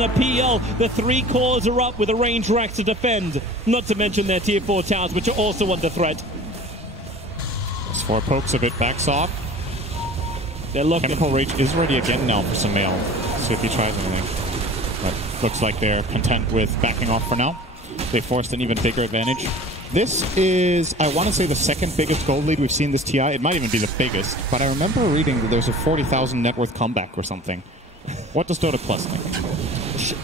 A PL, the 3 cores are up with a range rack to defend, not to mention their tier 4 towers, which are also under threat. This 4 pokes a bit, backs off. They're looking. Chemical Rage is ready again now for some mail. So if he tries anything. But looks like they're content with backing off for now. They forced an even bigger advantage. This is, I want to say, the second biggest gold lead we've seen this TI. It might even be the biggest, but I remember reading that there's a 40,000 net worth comeback or something. What does Dota Plus think?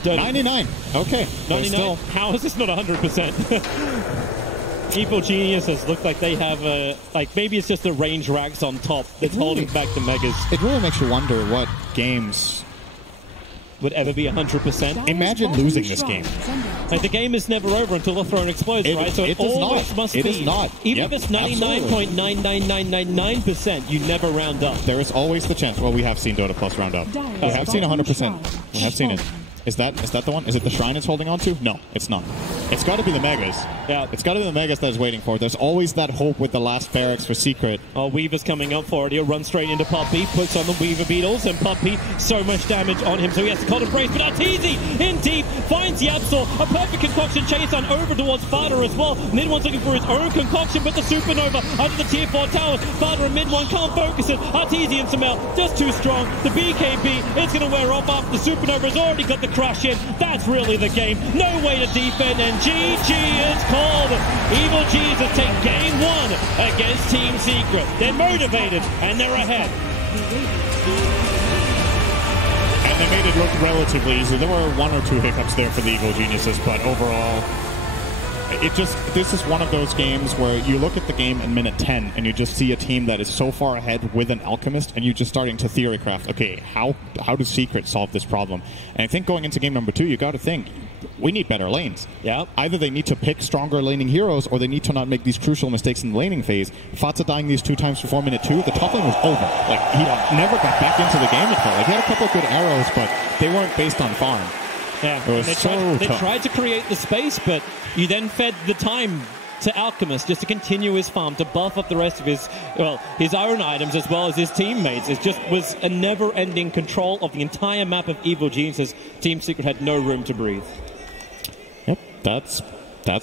99. Okay. 99. How is this not 100%? Evil Geniuses look like they have a, like, maybe it's just the range racks on top that's holding back the megas. It really makes you wonder what games would ever be 100%. Imagine losing this game. Like, the game is never over until the throne explodes, right? So it always must be. It is not. Even if it's 99.99999%, you never round up. There is always the chance. Well, we have seen Dota Plus round up. We have seen 100%. We have seen it. Is that the one? Is it the Shrine it's holding on to? No, it's not. It's got to be the Megas. Yeah. It's got to be the Megas that is waiting for it. There's always that hope with the last barracks for Secret. Oh, Weaver's coming up for it. He'll run straight into Puppy, puts on the Weaver Beetles, and Puppy, so much damage on him, so he has to call the brace. But Arteezy in deep finds the Absol. A perfect concoction chase on over towards Farder as well. Mid one's looking for his own concoction, but the Supernova under the tier 4 tower. Farder and mid one can't focus it. Arteezy and Samel just too strong. The BKB is going to wear off after the Supernova has already got the crush in. That's really the game. No way to defend, and GG is called. Evil Jesus take game 1 against Team Secret. They're motivated, and they're ahead. And they made it look relatively easy. There were 1 or 2 hiccups there for the Evil Geniuses, but overall, this is one of those games where you look at the game in minute 10 and you just see a team that is so far ahead with an Alchemist, and you're just starting to theory craft, okay, how does Secret solve this problem? And I think going into game number 2, you got to think, we need better lanes. Yeah. Either they need to pick stronger laning heroes, or they need to not make these crucial mistakes in the laning phase. Fatsa dying these 2 times before minute 2, the top lane was over. Like, he never got back into the game at all. Like, he had a couple of good arrows, but they weren't based on farm. Yeah, it was they tried to create the space, but you then fed the time to Alchemist just to continue his farm, to buff up the rest of his own items as well as his teammates. It just was a never-ending control of the entire map of Evil Geniuses. Team Secret had no room to breathe. Yep, that's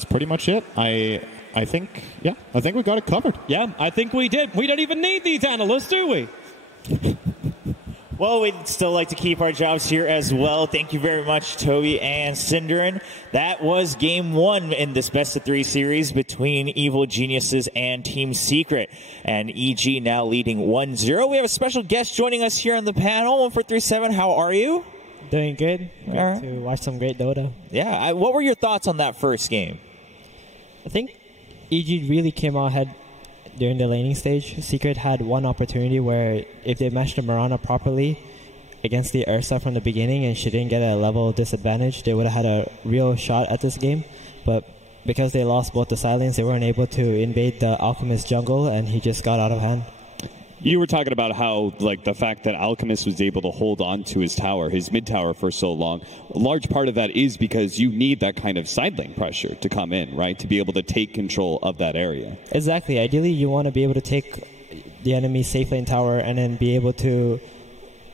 pretty much it. I think we got it covered. Yeah, I think we did. We don't even need these analysts, do we? Well, we'd still like to keep our jobs here as well. Thank you very much, Toby and Synderin. That was game 1 in this best-of-3 series between Evil Geniuses and Team Secret. And EG now leading 1-0. We have a special guest joining us here on the panel. 1437, how are you? Doing good. To watch some great Dota. Yeah. What were your thoughts on that first game? I think EG really came out ahead during the laning stage. Secret had one opportunity where if they matched the Mirana properly against the Ursa from the beginning and she didn't get a level disadvantage, they would have had a real shot at this game. But because they lost both the Silence, they weren't able to invade the Alchemist jungle, and he just got out of hand. You were talking about how, like, the fact that Alchemist was able to hold on to his tower, his mid tower, for so long. A large part of that is because you need that kind of side lane pressure to come in, right? To be able to take control of that area. Exactly. Ideally, you want to be able to take the enemy's safe lane tower and then be able to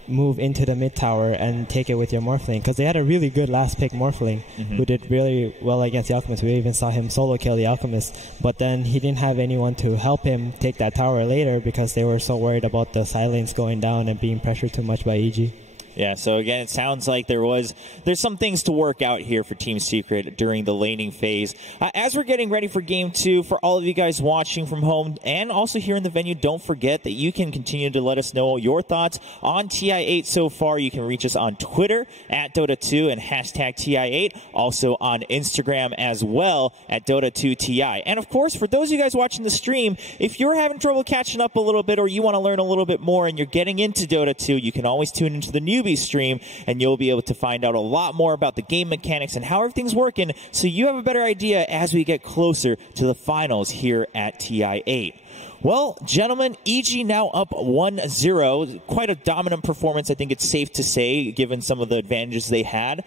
move into the mid tower and take it with your Morphling, because they had a really good last pick Morphling who did really well against the Alchemist. We even saw him solo kill the Alchemist, but then he didn't have anyone to help him take that tower later because they were so worried about the side lanes going down and being pressured too much by EG. Yeah, so again, it sounds like there's some things to work out here for Team Secret during the laning phase. As we're getting ready for Game 2, for all of you guys watching from home and also here in the venue, don't forget that you can continue to let us know your thoughts on TI8 so far. You can reach us on Twitter at Dota2 and hashtag TI8. Also on Instagram as well at Dota2TI. And of course, for those of you guys watching the stream, if you're having trouble catching up a little bit or you want to learn a little bit more and you're getting into Dota 2, you can always tune into the newbie stream and you'll be able to find out a lot more about the game mechanics and how everything's working, so you have a better idea as we get closer to the finals here at TI8. Well, gentlemen, EG now up 1-0. Quite a dominant performance, I think it's safe to say, given some of the advantages they had.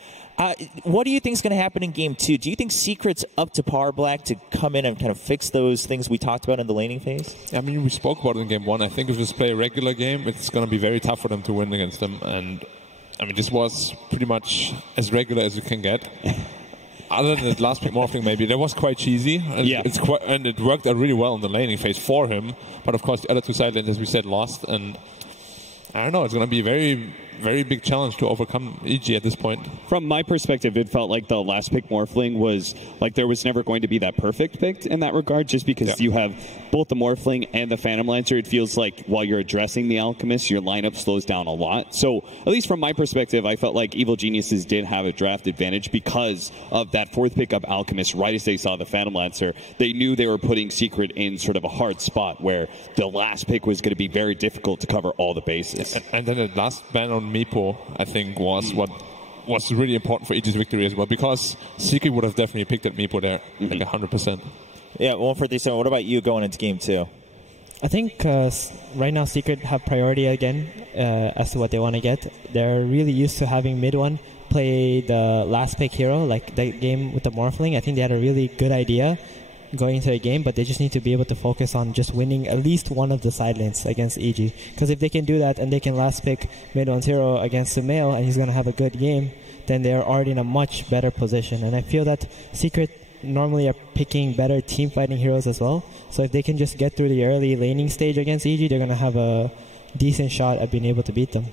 What do you think is going to happen in Game 2? Do you think Secret's up to par, Black, to come in and kind of fix those things we talked about in the laning phase? I mean, we spoke about it in Game 1. I think if we just play a regular game, it's going to be very tough for them to win against them. And I mean, this was pretty much as regular as you can get. Other than the last pick morphling, maybe that was quite cheesy. And and it worked out really well in the laning phase for him. But of course, the other two side lanes, as we said, lost. And I don't know. It's going to be a very, very big challenge to overcome EG at this point. From my perspective, it felt like the last pick Morphling was like there was never going to be that perfect pick in that regard, just because you have both the Morphling and the Phantom Lancer. It feels like while you're addressing the Alchemist, your lineup slows down a lot. So at least from my perspective, I felt like Evil Geniuses did have a draft advantage because of that fourth pick of Alchemist. Right as they saw the Phantom Lancer, they knew they were putting Secret in sort of a hard spot where the last pick was going to be very difficult to cover all the bases. And then the last ban on Meepo, I think, was what was really important for EG's victory as well, because Secret would have definitely picked at Meepo there, like 100%. Yeah, 147. What about you going into game 2? I think right now Secret have priority again as to what they want to get. They're really used to having mid one play the last pick hero, like the game with the Morphling. I think they had a really good idea going into a game, but they just need to be able to focus on just winning at least one of the side lanes against EG. Because if they can do that and they can last pick mid 1-0 against Sumail and he's going to have a good game, then they're already in a much better position. And I feel that Secret normally are picking better team fighting heroes as well. So if they can just get through the early laning stage against EG, they're going to have a decent shot at being able to beat them.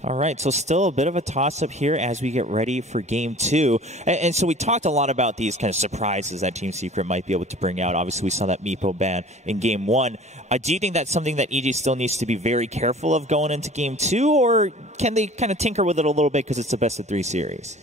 All right, so still a bit of a toss-up here as we get ready for Game 2. And so we talked a lot about these kind of surprises that Team Secret might be able to bring out. Obviously, we saw that Meepo ban in Game 1. Do you think that's something that EG still needs to be very careful of going into Game 2, or can they kind of tinker with it a little bit because it's the best-of-3 series?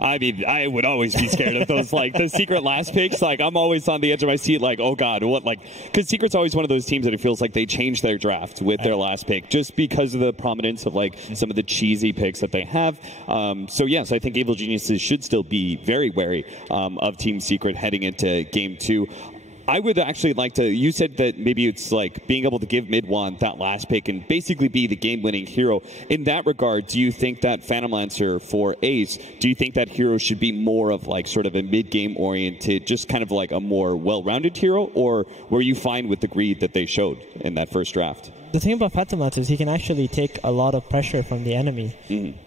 I mean, I would always be scared of those, like, the Secret last picks. Like, I'm always on the edge of my seat, like, oh, God, what, like, because Secret's always one of those teams that it feels like they change their draft with their last pick just because of the prominence of, like, some of the cheesy picks that they have. So, yes, I think Evil Geniuses should still be very wary of Team Secret heading into Game 2. I would actually like to, you said that maybe it's like being able to give mid-one that last pick and basically be the game-winning hero. In that regard, do you think that Phantom Lancer for Ace, do you think that hero should be more of like sort of a mid-game oriented, just kind of like a more well-rounded hero, or were you fine with the greed that they showed in that first draft? The thing about Phantom Lancer is he can actually take a lot of pressure from the enemy,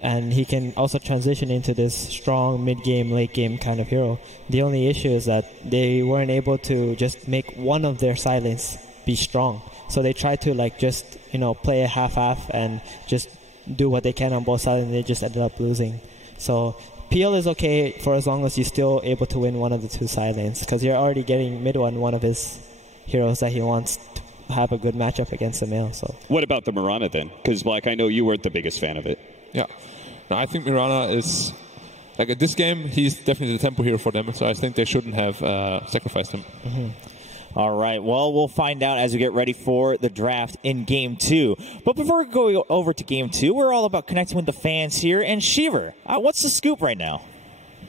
and he can also transition into this strong mid-game, late-game kind of hero. The only issue is that they weren't able to just make one of their side lanes be strong. So they tried to like just, you know, play a half-half and just do what they can on both sides, and they just ended up losing. So PL is okay for as long as you're still able to win one of the two side lanes, because you're already getting one of his heroes that he wants to have a good matchup against the male. So what about the Mirana then? Because like I know you weren't the biggest fan of it. Yeah, no, I think Mirana is like at this game he's definitely the tempo hero for them. So I think they shouldn't have sacrificed him. All right, well, we'll find out as we get ready for the draft in Game 2. But before we go over to Game 2, we're all about connecting with the fans here. And Shiver, what's the scoop right now?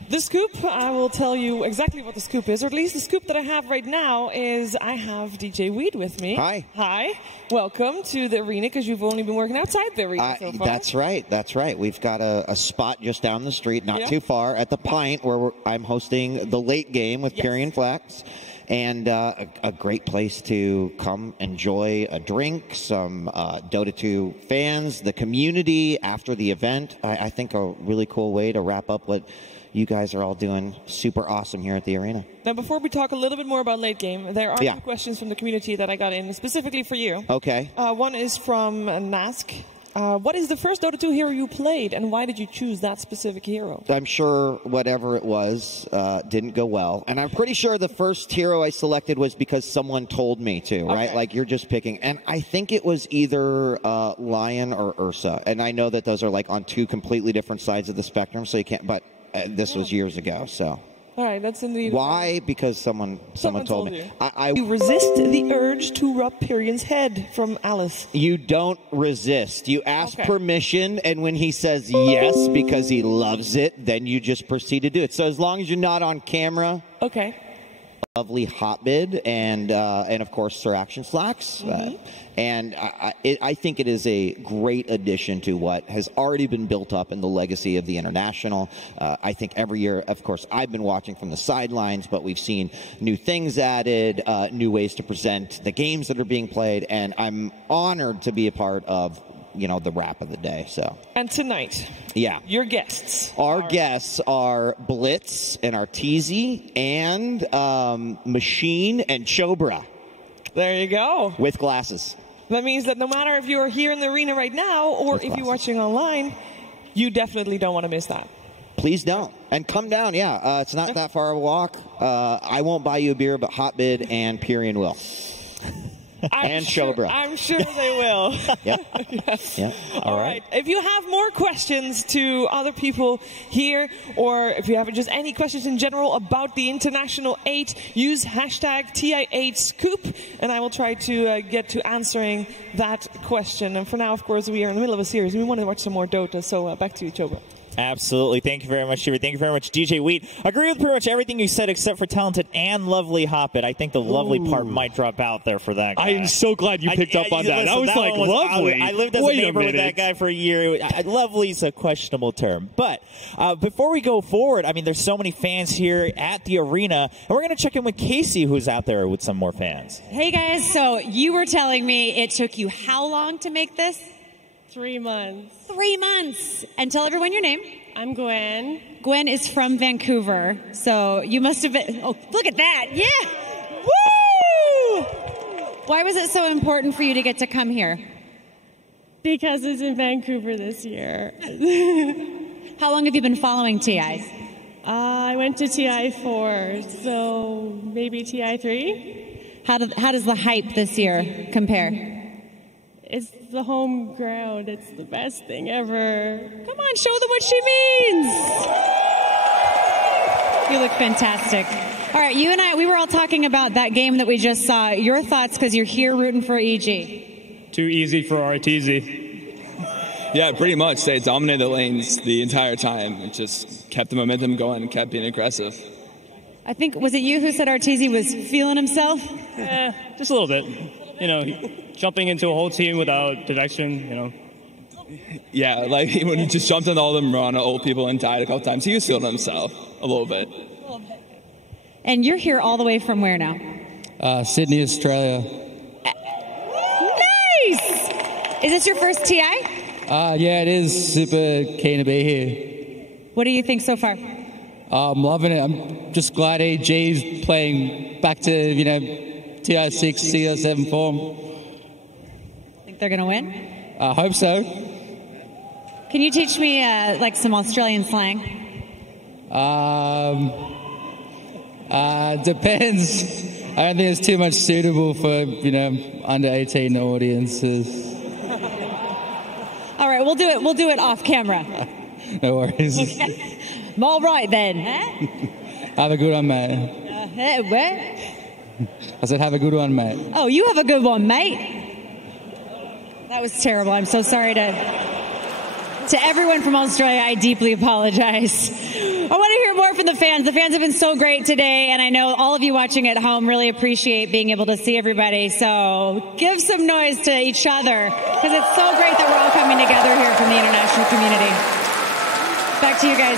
The scoop, I will tell you exactly what the scoop is, or at least the scoop that I have right now is I have DJ Weed with me. Hi. Hi. Welcome to the arena, because you've only been working outside the arena so far. That's right. That's right. We've got a spot just down the street, not too far, at the Pint, where I'm hosting the late game with Piri and Flex. And a great place to come enjoy a drink, some Dota 2 fans, the community after the event. I think a really cool way to wrap up what you guys are all doing super awesome here at the arena. Now, before we talk a little bit more about late game, there are two questions from the community that I got in specifically for you. Okay. One is from Nask. What is the first Dota 2 hero you played, and why did you choose that specific hero? I'm sure whatever it was didn't go well. And I'm pretty sure the first hero I selected was because someone told me to, right? Like, you're just picking. And I think it was either Lion or Ursa. And I know that those are, like, on two completely different sides of the spectrum, so you can't, but this was years ago, so. All right, that's indeed. Why? Because someone told me. You resist the urge to rub Pyrion's head, from Alice. You don't resist. You ask permission, and when he says yes because he loves it, then you just proceed to do it. So as long as you're not on camera. Okay. Lovely Hotbid and of course Sir Action Slacks. And I think it is a great addition to what has already been built up in the legacy of the International. I think every year, of course, I've been watching from the sidelines, but we've seen new things added, new ways to present the games that are being played, and I'm honored to be a part of the wrap of the day. So. And tonight, your guests. Our guests are Blitz and Arteezy and Machine and Chobra. There you go. With glasses. That means that no matter if you're here in the arena right now or if you're watching online, you definitely don't want to miss that. Please don't. And come down, it's not that far of a walk. I won't buy you a beer, but Hotbid and Pyrian will. And Chobra. I'm sure they will. Yep. Yes. Yeah. All right. If you have more questions to other people here, or if you have just any questions in general about the International 8, use hashtag TI8Scoop, and I will try to get to answering that question. And for now, of course, we are in the middle of a series. We want to watch some more Dota, so back to you, Chobra. Absolutely. Thank you very much, Shiver. Thank you very much, DJ Wheat. Agree with pretty much everything you said except for talented and lovely Hotbit. I think the lovely part might drop out there for that guy. I am so glad you picked up on that. Listen, I was like, lovely. I lived as a neighbor with that guy for a year. Lovely is a questionable term. But before we go forward, I mean, there's so many fans here at the arena. And we're going to check in with Casey, who's out there with some more fans. Hey, guys. So you were telling me it took you how long to make this? 3 months. 3 months. And tell everyone your name. I'm Gwen. Gwen is from Vancouver. So you must have been... Oh, look at that. Yeah. Woo! Why was it so important for you to get to come here? Because it's in Vancouver this year. How long have you been following TI? I went to TI 4, so maybe TI 3. How does the hype this year compare? It's the home ground. It's the best thing ever. Come on, show them what she means. You look fantastic. All right, you and I, we were all talking about that game that we just saw. Your thoughts, because you're here rooting for EG. Too easy for Arteezy. Yeah, pretty much. They dominated the lanes the entire time. It just kept the momentum going and kept being aggressive. I think, was it you who said Arteezy was feeling himself? Just a little bit. Jumping into a whole team without direction, Yeah, like when he just jumped into all them run old people and died a couple times, he was feeling himself a little bit. And you're here all the way from where now? Sydney, Australia. Nice! Is this your first TI? Yeah, it is. Super keen to be here. What do you think so far? I'm loving it. I'm just glad EG's playing back to, TI6, CL7 form. Think they're going to win? I hope so. Can you teach me, some Australian slang? Depends. I don't think it's too much suitable for, under 18 audiences. All right, we'll do it off camera. No worries. Okay. All right, then. Have a good one, mate. What? I said, have a good one, mate. Oh, you have a good one, mate. That was terrible. I'm so sorry to everyone from Australia. I deeply apologize. I want to hear more from the fans. The fans have been so great today, and I know all of you watching at home really appreciate being able to see everybody. So give some noise to each other, because it's so great that we're all coming together here from the international community. Back to you guys.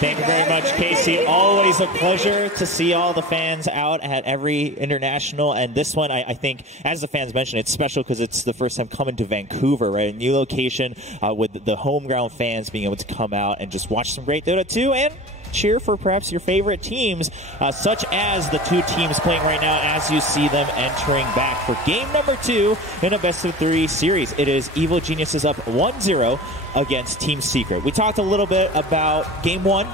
Thank you very much, Casey. Always a pleasure to see all the fans out at every international. And this one, I think, as the fans mentioned, it's special because it's the first time coming to Vancouver, right? A new location with the home ground fans being able to come out and just watch some great Dota 2 and cheer for perhaps your favorite teams, such as the two teams playing right now as you see them entering back for game number 2 in a best-of-3 series. It is Evil Geniuses up 1-0 against Team Secret. We talked a little bit about game 1,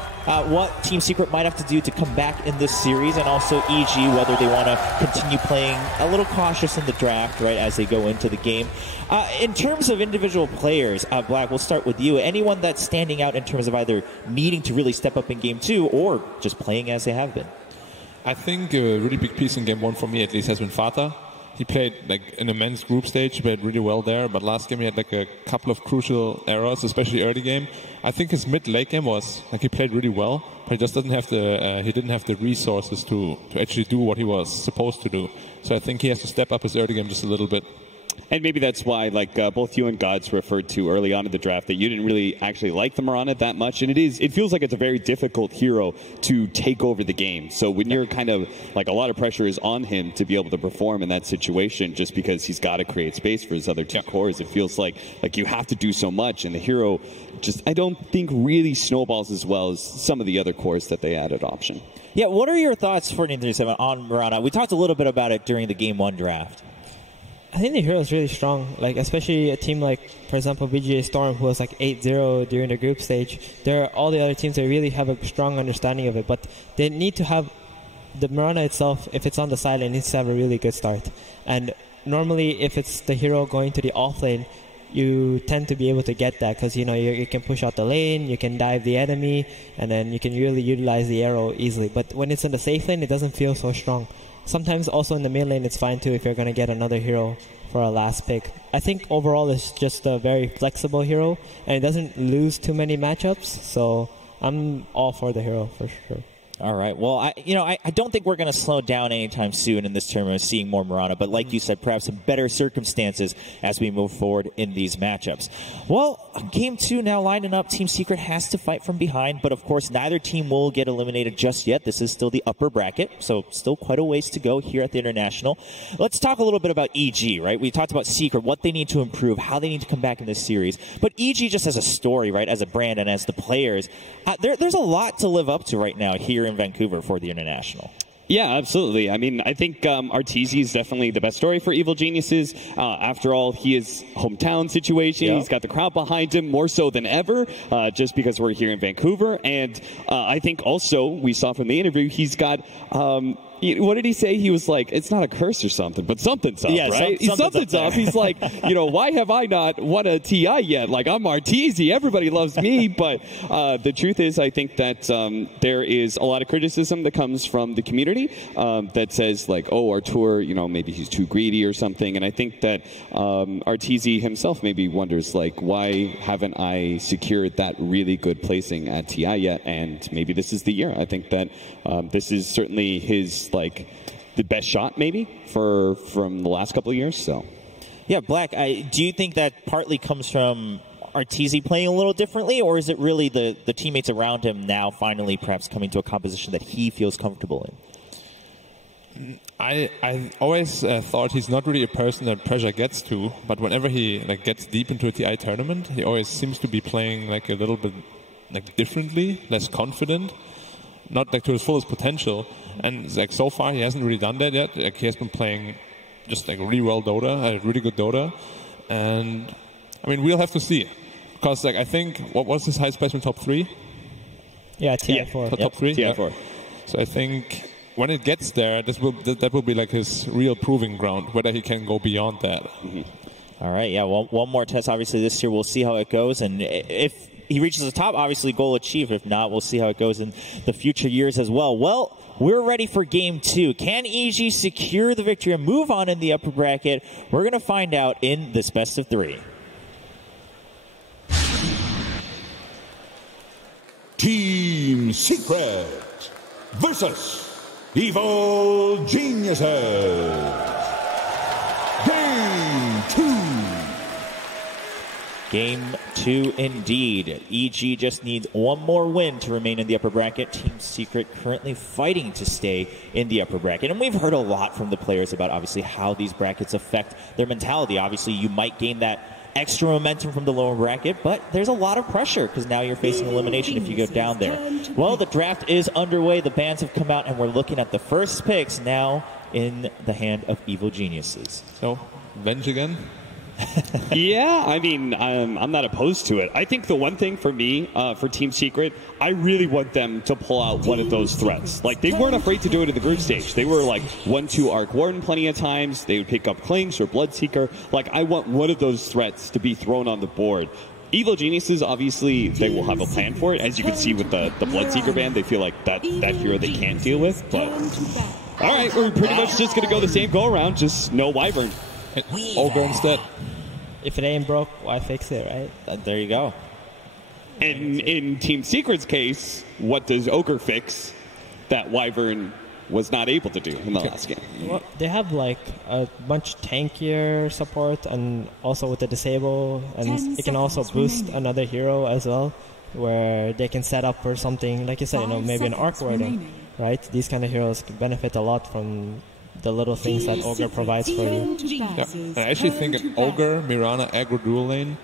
what Team Secret might have to do to come back in this series, and also EG, whether they want to continue playing a little cautious in the draft, right, as they go into the game. In terms of individual players, Black, we'll start with you. Anyone that's standing out in terms of either needing to really step up in game 2 or just playing as they have been? I think a really big piece in game 1 for me, at least, has been Fata. He played an immense group stage, played really well there, but last game he had a couple of crucial errors, especially early game. I think his mid-late game was, he played really well, but he just doesn't have he didn't have the resources to actually do what he was supposed to do. So I think he has to step up his early game just a little bit. And maybe that's why, like both you and Gods referred to early on in the draft, that you didn't really actually like the Mirana that much. And it feels like it's a very difficult hero to take over the game. So when you're kind of like, a lot of pressure is on him to be able to perform in that situation, just because he's got to create space for his other two cores. It feels like you have to do so much, and the hero just, I don't think, really snowballs as well as some of the other cores that they added option. Yeah, what are your thoughts, 1437, on Mirana? We talked a little bit about it during the Game 1 draft. I think the hero is really strong, like especially a team like, for example, BGA Storm, who was like 8-0 during the group stage. There are all the other teams that really have a strong understanding of it, but they need to have the Mirana itself. If it's on the side, it needs to have a really good start. And normally, if it's the hero going to the off lane, you tend to be able to get that because you can push out the lane, you can dive the enemy, and then you can really utilize the arrow easily. But when it's in the safe lane, it doesn't feel so strong. Sometimes also in the mid lane, it's fine too if you're going to get another hero for a last pick. I think overall it's just a very flexible hero, and it doesn't lose too many matchups, so I'm all for the hero for sure. All right. Well, I don't think we're going to slow down anytime soon in this tournament, seeing more Mirana. But like you said, perhaps in better circumstances as we move forward in these matchups. Well, Game 2 now lining up. Team Secret has to fight from behind. But, of course, neither team will get eliminated just yet. This is still the upper bracket. So still quite a ways to go here at the International. Let's talk a little bit about EG, right? We talked about Secret, what they need to improve, how they need to come back in this series. But EG just as a story, right, as a brand and as the players, there's a lot to live up to right now here in Vancouver for the International. Yeah, absolutely. I mean, I think Arteezy is definitely the best story for Evil Geniuses. After all, he is hometown situation. Yep. He's got the crowd behind him more so than ever, just because we're here in Vancouver. And I think also, we saw from the interview, he's got... what did he say? He was like, it's not a curse or something, but something's up, right? Something's up. He's like, why have I not won a TI yet? Like, I'm Arteezy. Everybody loves me. But the truth is, I think that there is a lot of criticism that comes from the community that says, like, oh, Artur, maybe he's too greedy or something. And I think that Arteezy himself maybe wonders, like, why haven't I secured that really good placing at TI yet? And maybe this is the year. I think that this is certainly his, like, the best shot maybe from the last couple of years. So yeah, Black, do you think that partly comes from Arteezy playing a little differently, or is it really the teammates around him now finally perhaps coming to a composition that he feels comfortable in? I always thought he's not really a person that pressure gets to, but whenever he gets deep into a TI tournament, he always seems to be playing like a little bit differently, less confident, not to his fullest potential. And so far he hasn't really done that yet. He has been playing just really well Dota, really good Dota. And I mean, we'll have to see, because I think what was his highest placement, top 3? Yeah, TI4. Top 3. TI4. So I think when it gets there, that will be like his real proving ground, whether he can go beyond that. Mm-hmm. All right, yeah. One more test, obviously, this year. We'll see how it goes, and if he reaches the top, obviously goal achieved. If not, we'll see how it goes in the future years as well. Well, we're ready for Game 2. Can EG secure the victory and move on in the upper bracket? We're going to find out in this best of 3. Team Secret versus Evil Geniuses. Game 2. Game 2 indeed. EG just needs one more win to remain in the upper bracket. Team Secret currently fighting to stay in the upper bracket. And we've heard a lot from the players about obviously how these brackets affect their mentality. Obviously you might gain that extra momentum from the lower bracket, but there's a lot of pressure because now you're facing elimination if you go down there. Well, the draft is underway. The bans have come out and we're looking at the first picks now in the hand of Evil Geniuses. So, Venge again? Yeah, I mean, I'm not opposed to it. I think the one thing for me, for Team Secret, I really want them to pull out one of those threats. Like, they weren't afraid to do it in the group stage. They were like 1-2 Arc Warden plenty of times. They would pick up Clinks or Bloodseeker. Like, I want one of those threats to be thrown on the board. Evil Geniuses, obviously, they will have a plan for it. As you can see with the Bloodseeker ban, they feel like that hero they can't deal with. But, all right, we're pretty much just going to go the same go-around, just no Wyvern. Ogre instead. If it ain't broke, why fix it, right? There you go. And in Team Secret's case, what does Ogre fix that Wyvern was not able to do in the last game. Well, they have like a much tankier support, and also with the disable, and it can also boost another hero as well, where they can set up for something like you said, maybe an arc warder, right? These kind of heroes can benefit a lot from the little things that Ogre provides for you. Yeah. And I actually think an Ogre, Mirana, aggro dual lane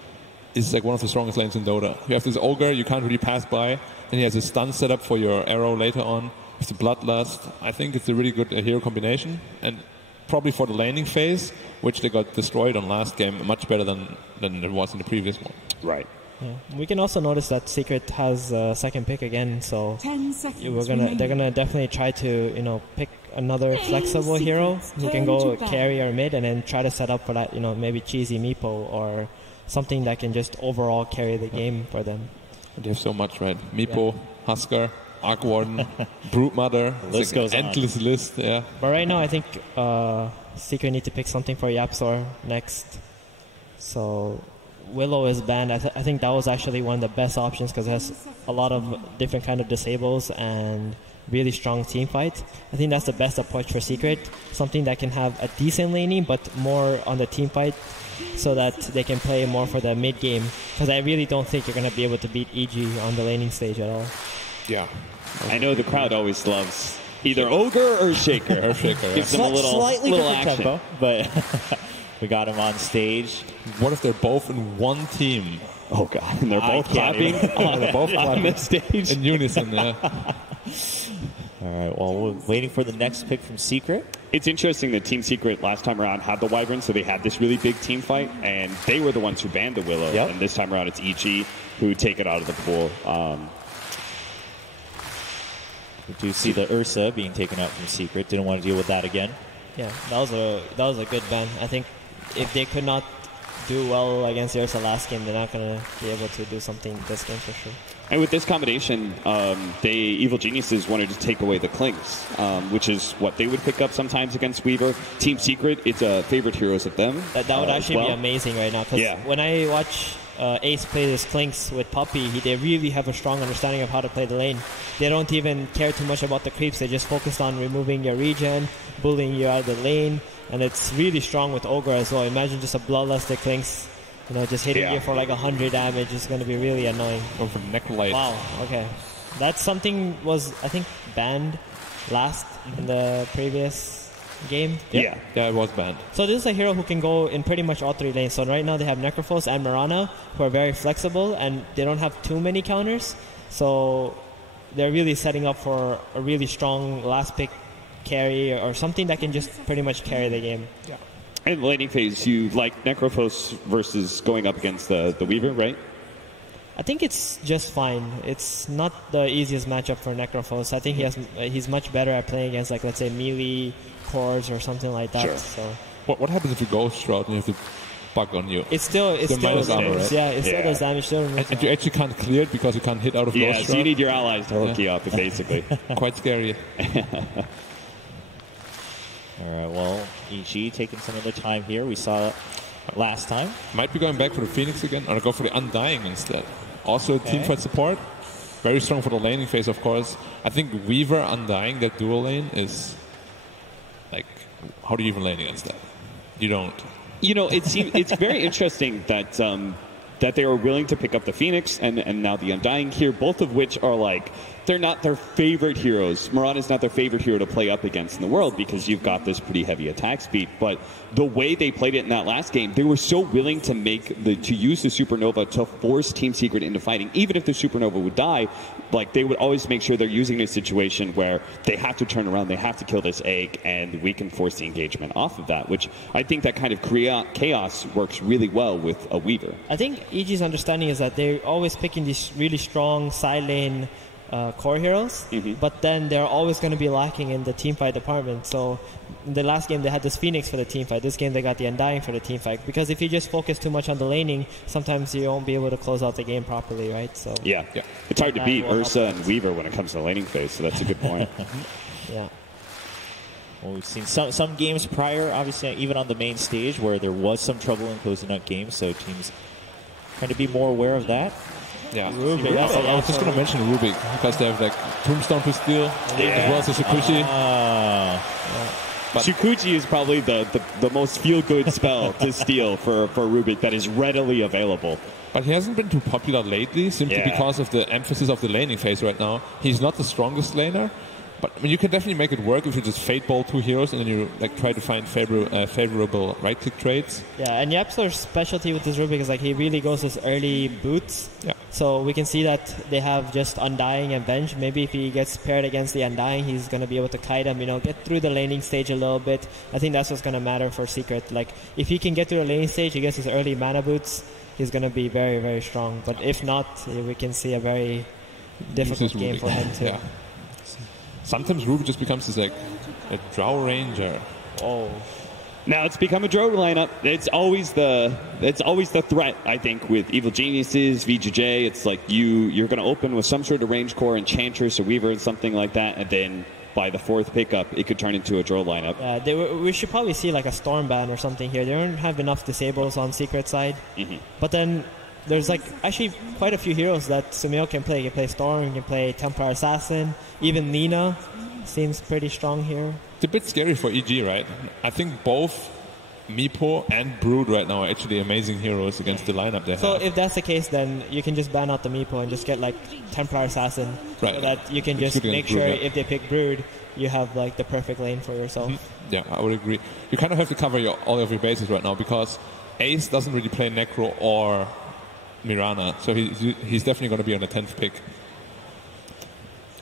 is like one of the strongest lanes in Dota. You have this Ogre you can't really pass by, and he has a stun set up for your arrow later on. With the Bloodlust, I think it's a really good hero combination, and probably for the laning phase, which they got destroyed on last game, much better than it was in the previous one. Right. Yeah. We can also notice that Secret has a second pick again, so they're gonna definitely try to pick another flexible hero who can go carry or mid, and then try to set up for that maybe cheesy Meepo or something that can just overall carry the game for them. They have so much, right? Meepo, Husker, Arc Warden, Brute Mother. List goes on. Endless list, yeah. But right now, I think Secret need to pick something for Yapsor next. So Willow is banned. I think that was actually one of the best options because it has a lot of different kind of disables and really strong team fights. I think that's the best approach for Secret. Something that can have a decent laning, but more on the team fight, so that they can play more for the mid game. Because I really don't think you're going to be able to beat EG on the laning stage at all. Yeah. I know the crowd always loves either Ogre or Shaker. Gives them a little action. Tempo, but we got him on stage. What if they're both in one team? Oh, God. And they're both clapping they're both on the stage. In unison, yeah. All right, well, we're waiting for the next pick from Secret. It's interesting that Team Secret last time around had the Wyvern, so they had this really big team fight, and they were the ones who banned the Willow. Yep. And this time around, it's EG who take it out of the pool. We do see the Ursa being taken out from Secret. Didn't want to deal with that again. Yeah, that was a good ban. I think if they could not do well against the Ursa last game, they're not going to be able to do something this game for sure. And with this combination, Evil Geniuses wanted to take away the Clinks, which is what they would pick up sometimes against Weaver. Team Secret, it's a favorite heroes of them. That would actually be amazing right now. Because when I watch Ace play this Clinks with Puppey, they really have a strong understanding of how to play the lane. They don't even care too much about the creeps. They just focus on removing your regen, bullying you out of the lane, and it's really strong with Ogre as well. Imagine just a Bloodlusted Clinks, just hitting you for like 100 damage is going to be really annoying. Or from Necrolite. Wow, okay. That's something was, I think, banned last in the previous game. Yeah, it was banned. So this is a hero who can go in pretty much all three lanes. So right now they have Necrophos and Mirana, who are very flexible, and they don't have too many counters. So they're really setting up for a really strong last pick carry or something that can just pretty much carry the game. Yeah. In the laning phase, you like Necrophos versus going up against the Weaver, right? I think it's just fine. It's not the easiest matchup for Necrophos. I think he's much better at playing against, like, let's say, melee cores or something like that. Sure. So what happens if you Ghost Shroud and you have to bug on you? It's still minus armor, right? Yeah, it still does damage. And you actually can't clear it because you can't hit out of Ghost Shroud. So you need your allies to hook you up, basically. Quite scary. All right, well, EG taking some of the time here. We saw it last time. Might be going back for the Phoenix again, or go for the Undying instead. Also team fight support. Very strong for the laning phase, of course. I think Weaver Undying, that dual lane, is like, how do you even lane against that? You don't. It's very interesting that that they were willing to pick up the Phoenix and now the Undying here, both of which are like, they're not their favorite heroes. Mirana's not their favorite hero to play up against in the world because you've got this pretty heavy attack speed. But the way they played it in that last game, they were so willing to use the Supernova to force Team Secret into fighting. Even if the Supernova would die, like, they would always make sure they're using a situation where they have to turn around, they have to kill this egg, and we can force the engagement off of that, which I think that kind of chaos works really well with a Weaver. I think EG's understanding is that they're always picking these really strong side lane core heroes, but then they're always going to be lacking in the teamfight department. So in the last game they had this Phoenix for the teamfight. This game they got the Undying for the teamfight. Because if you just focus too much on the laning, sometimes you won't be able to close out the game properly, right? So yeah. It's hard to beat Ursa and Weaver when it comes to the laning phase, so that's a good point. Yeah. Well, we've seen some games prior, obviously, even on the main stage, where there was some trouble in closing out games, so teams trying to be more aware of that. Yeah, I was just going to mention Rubik because they have like Tombstone to steal as well as a Shikuchi. Shikuchi is probably the most feel-good spell to steal for Rubik that is readily available. But he hasn't been too popular lately, simply because of the emphasis of the laning phase right now. He's not the strongest laner, but I mean, you can definitely make it work if you just fade ball 2 heroes and then you like try to find favorable right-click trades. Yeah, and Yapsor's specialty with this Rubik is like he really goes with early boots. Yeah. So we can see that they have just Undying and Bench. Maybe if he gets paired against the Undying, he's going to be able to kite him, get through the laning stage a little bit. I think that's what's going to matter for Secret. Like, if he can get through the laning stage, he gets his early mana boots, he's going to be very, very strong. But if not, we can see a very difficult game for him too. Yeah. Sometimes Rubik just becomes this like a Drow Ranger. Oh. Now it's become a Drow lineup. It's always the threat, I think, with Evil Geniuses, VJJ. It's like you're going to open with some sort of range core, Enchantress or Weaver and something like that, and then by the 4th pickup, it could turn into a Drow lineup. Yeah, we should probably see like a Storm ban or something here. They don't have enough disables on Secret side. But then there's like actually quite a few heroes that Sumail can play. He can play Storm, he can play Templar Assassin, even Nina seems pretty strong here. It's a bit scary for EG, right? I think both Meepo and Brood right now are actually amazing heroes against the lineup they have. So if that's the case, then you can just ban out the Meepo and just get like Templar Assassin, so that you can just make sure if they pick Brood, you have like the perfect lane for yourself. Yeah, I would agree. You kind of have to cover all of your bases right now because Ace doesn't really play Necro or Mirana, so he's definitely going to be on the 10th pick.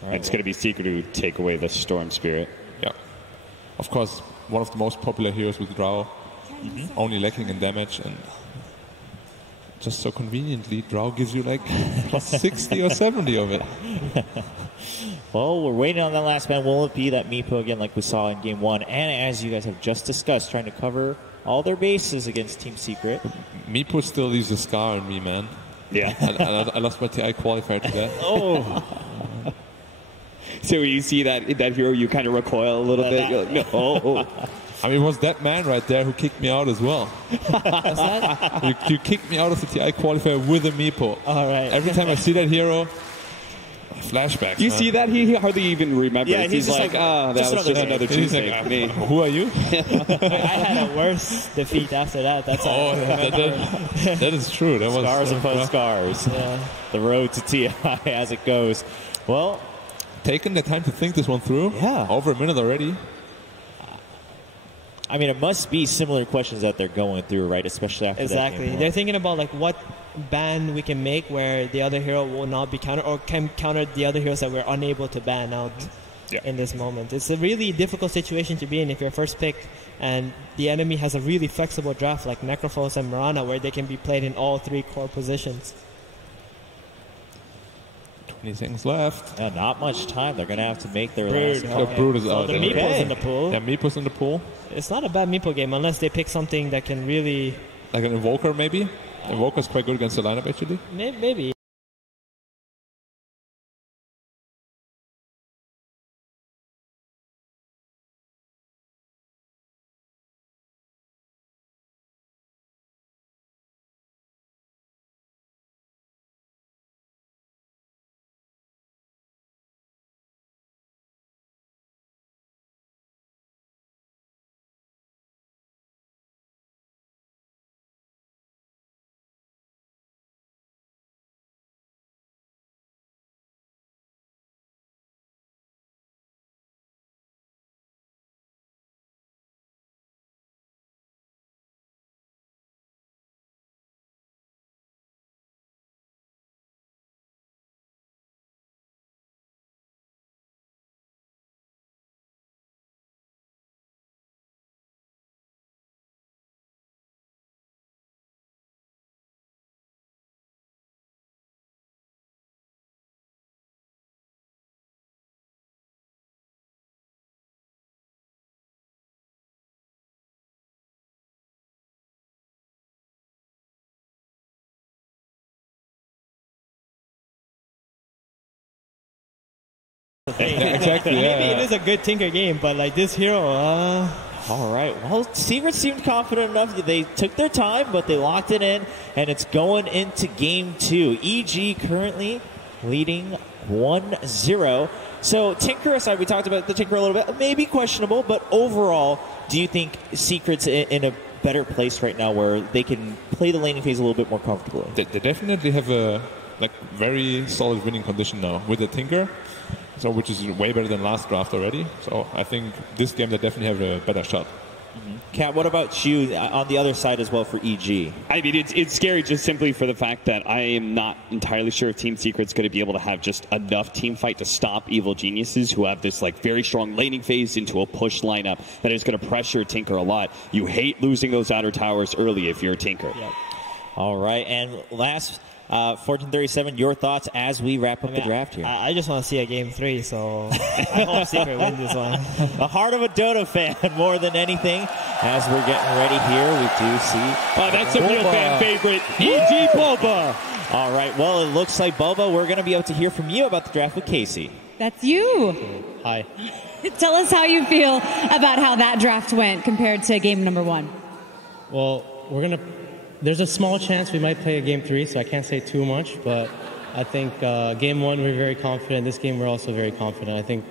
And it's going to be Secret to take away the Storm Spirit. Yeah. Of course, one of the most popular heroes with Drow, only lacking in damage, and just so conveniently, Drow gives you like plus 60 or 70 of it. Well, we're waiting on that last man. Will it be that Meepo again like we saw in Game 1? And as you guys have just discussed, trying to cover all their bases against Team Secret. Meepo still leaves a scar on me, man. Yeah. I lost my TI qualifier to that. Oh. So when you see that hero, you kind of recoil a little bit. You're like, no. I mean, it was that man right there who kicked me out as well. What's that? You kicked me out of the TI qualifier with a Meepo. All right. Every time I see that hero, flashbacks. You see that? He hardly even remembers. Yeah, he's like, that was just another Tuesday for me. Who are you? I had a worse defeat after that. That's all. That is true. That was scars upon scars. Yeah. The road to TI as it goes. Well, taking the time to think this one through. Yeah. Over a minute already. I mean, it must be similar questions that they're going through, right? Especially after that game. They're thinking about like what ban we can make where the other hero will not be countered or can counter the other heroes that we're unable to ban out in this moment. It's a really difficult situation to be in if you're first pick and the enemy has a really flexible draft like Necrophos and Mirana where they can be played in all 3 core positions. 20 seconds left. Yeah, not much time. They're going to have to make their last call. The Brood is out. The Meepo's in the pool. Yeah, Meepo's in the pool. It's not a bad Meepo game unless they pick something that can really... Like an Invoker, maybe? Invoker's quite good against the lineup, actually. Maybe. Yeah, exactly. Maybe it is a good Tinker game, but like this hero, All right. Well, Secret seemed confident enough. They took their time, but they locked it in, and it's going into game 2. EG currently leading 1-0. So Tinker aside, we talked about the Tinker a little bit. Maybe questionable, but overall, do you think Secret's in a better place right now where they can play the laning phase a little bit more comfortably? They definitely have a very solid winning condition now with the Tinker. So, which is way better than last draft already. So I think this game they definitely have a better shot. Kat, what about you on the other side as well for EG? I mean, it's scary just simply for the fact that I am not entirely sure if Team Secret's going to be able to have just enough team fight to stop Evil Geniuses, who have this very strong laning phase into a push lineup that is going to pressure Tinker a lot. You hate losing those outer towers early if you're a Tinker. Yep. All right, and last, Fortune 37, your thoughts as we wrap up the draft here? I just want to see a game 3, so I hope Secret wins this one. The heart of a Dota fan more than anything. As we're getting ready here, we do see... Oh, that's a real fan favorite, EG Boba. All right, well, it looks like, Boba, we're going to be able to hear from you about the draft with Casey. That's you. Hi. Tell us how you feel about how that draft went compared to game number 1. Well, there's a small chance we might play a game 3, so I can't say too much, but I think game 1 we're very confident. This game we're also very confident. I think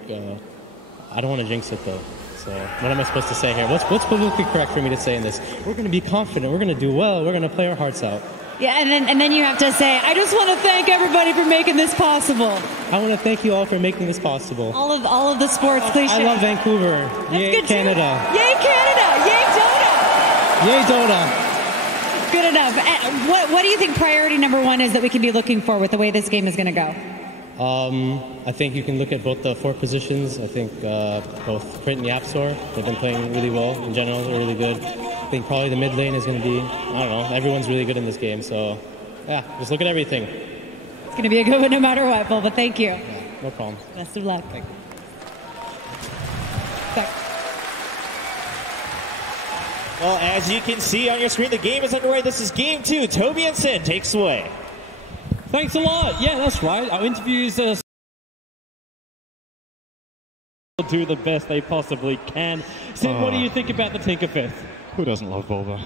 I don't want to jinx it though. So what am I supposed to say here? What's politically correct for me to say in this? We're going to be confident. We're going to do well. We're going to play our hearts out. Yeah, and then you have to say, I just want to thank everybody for making this possible. I want to thank you all for making this possible. All of the sports cliches. I love Vancouver. Yay Canada. Yay Canada. Yay Dota. Yay Dota. Good enough. What do you think priority number 1 is that we can be looking for with the way this game is going to go? I think you can look at both the 4 positions. I think both Crit and Yapsor, they've been playing really well in general. They're really good. I think probably the mid lane is going to be, I don't know, everyone's really good in this game. So, yeah, just look at everything. It's going to be a good one no matter what, Bull, but thank you. Yeah, no problem. Best of luck. Thank you. Well, as you can see on your screen, the game is underway. This is game 2. Toby and Sin takes away. Thanks a lot. Yeah, that's right. Our interviews do the best they possibly can. Sin, what do you think about the Tinker Fifth? Who doesn't love Boba?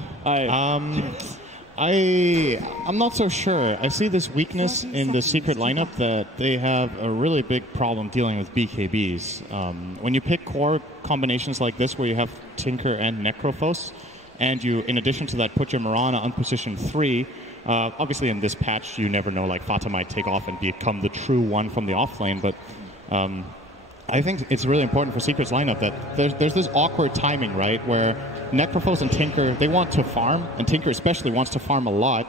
I'm not so sure. I see this weakness in the Secret lineup that they have a really big problem dealing with BKBs. When you pick core combinations like this where you have Tinker and Necrophos, and you, in addition to that, put your Mirana on position 3, obviously in this patch you never know, like Fata might take off and become the true one from the offlane, but I think it's really important for Secret's lineup that there's this awkward timing, right, where Necrophos and Tinker, they want to farm, and Tinker especially wants to farm a lot,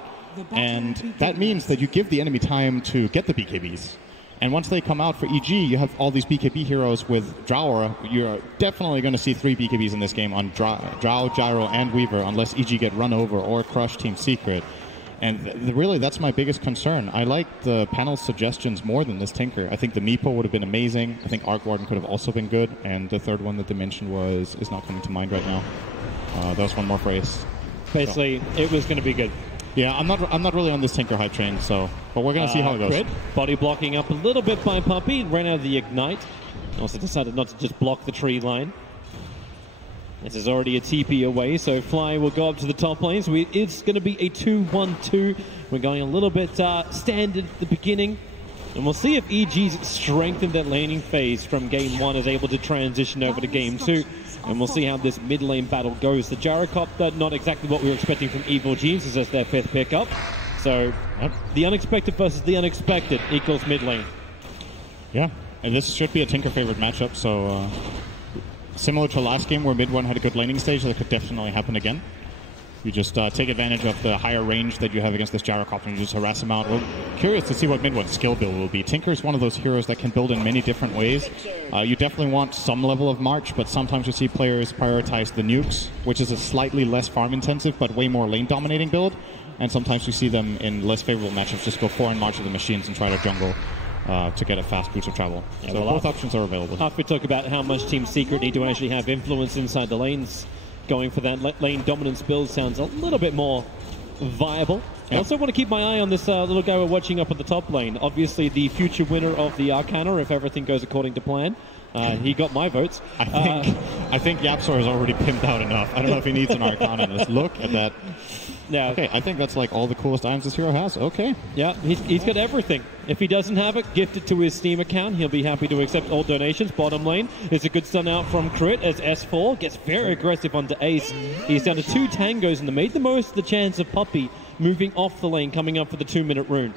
and that means that you give the enemy time to get the BKBs. And once they come out for EG, you have all these BKB heroes with Drow. You're definitely going to see 3 BKBs in this game on Drow, Gyro, and Weaver, unless EG get run over or crush Team Secret. And really, that's my biggest concern. I like the panel's suggestions more than this Tinker. I think the Meepo would have been amazing. I think Arc Warden could have also been good. And the third one that they mentioned is not coming to mind right now. That was one more phrase. Basically, it was going to be good. Yeah, I'm not really on this Tinker hype train, but we're going to see how it goes. Crit, body blocking up a little bit by Puppy, ran out of the Ignite. Also decided not to just block the tree line. This is already a TP away, so Fly will go up to the top lane. So it's going to be a 2-1-2. We're going a little bit standard at the beginning. And we'll see if EG's strengthened their laning phase from game 1 is able to transition over to game 2. And we'll see how this mid lane battle goes. The Gyrocopter, not exactly what we were expecting from Evil Geniuses as their 5th pickup. So the unexpected versus the unexpected equals mid lane. Yeah, and this should be a Tinker favorite matchup, so similar to last game where mid 1 had a good laning stage, that could definitely happen again. You just take advantage of the higher range that you have against this Gyrocopter and you just harass him out. We're curious to see what mid 1's skill build will be. Tinker is one of those heroes that can build in many different ways. You definitely want some level of March, but sometimes you see players prioritize the nukes, which is a slightly less farm intensive but way more lane dominating build. And sometimes you see them in less favorable matchups just go 4 and March of the machines and try to jungle to get a fast boost of travel. Yeah, so both options are available. After we talk about how much Team Secret need to actually have influence inside the lanes, going for that lane dominance build sounds a little bit more viable. I also want to keep my eye on this little guy we're watching up at the top lane. Obviously, the future winner of the Arcana, if everything goes according to plan. He got my votes. I think Yapsor has already pimped out enough. I don't know if he needs an Arcana. Just look at that. Yeah. Okay, I think that's like all the coolest items this hero has. Okay. Yeah, he's got everything. If he doesn't have it, gift it to his Steam account. He'll be happy to accept all donations. Bottom lane is a good stun out from Crit as S4 gets very aggressive onto Ace. He's down to 2 tangos and made the most of the chance of Puppey moving off the lane, coming up for the 2-minute rune.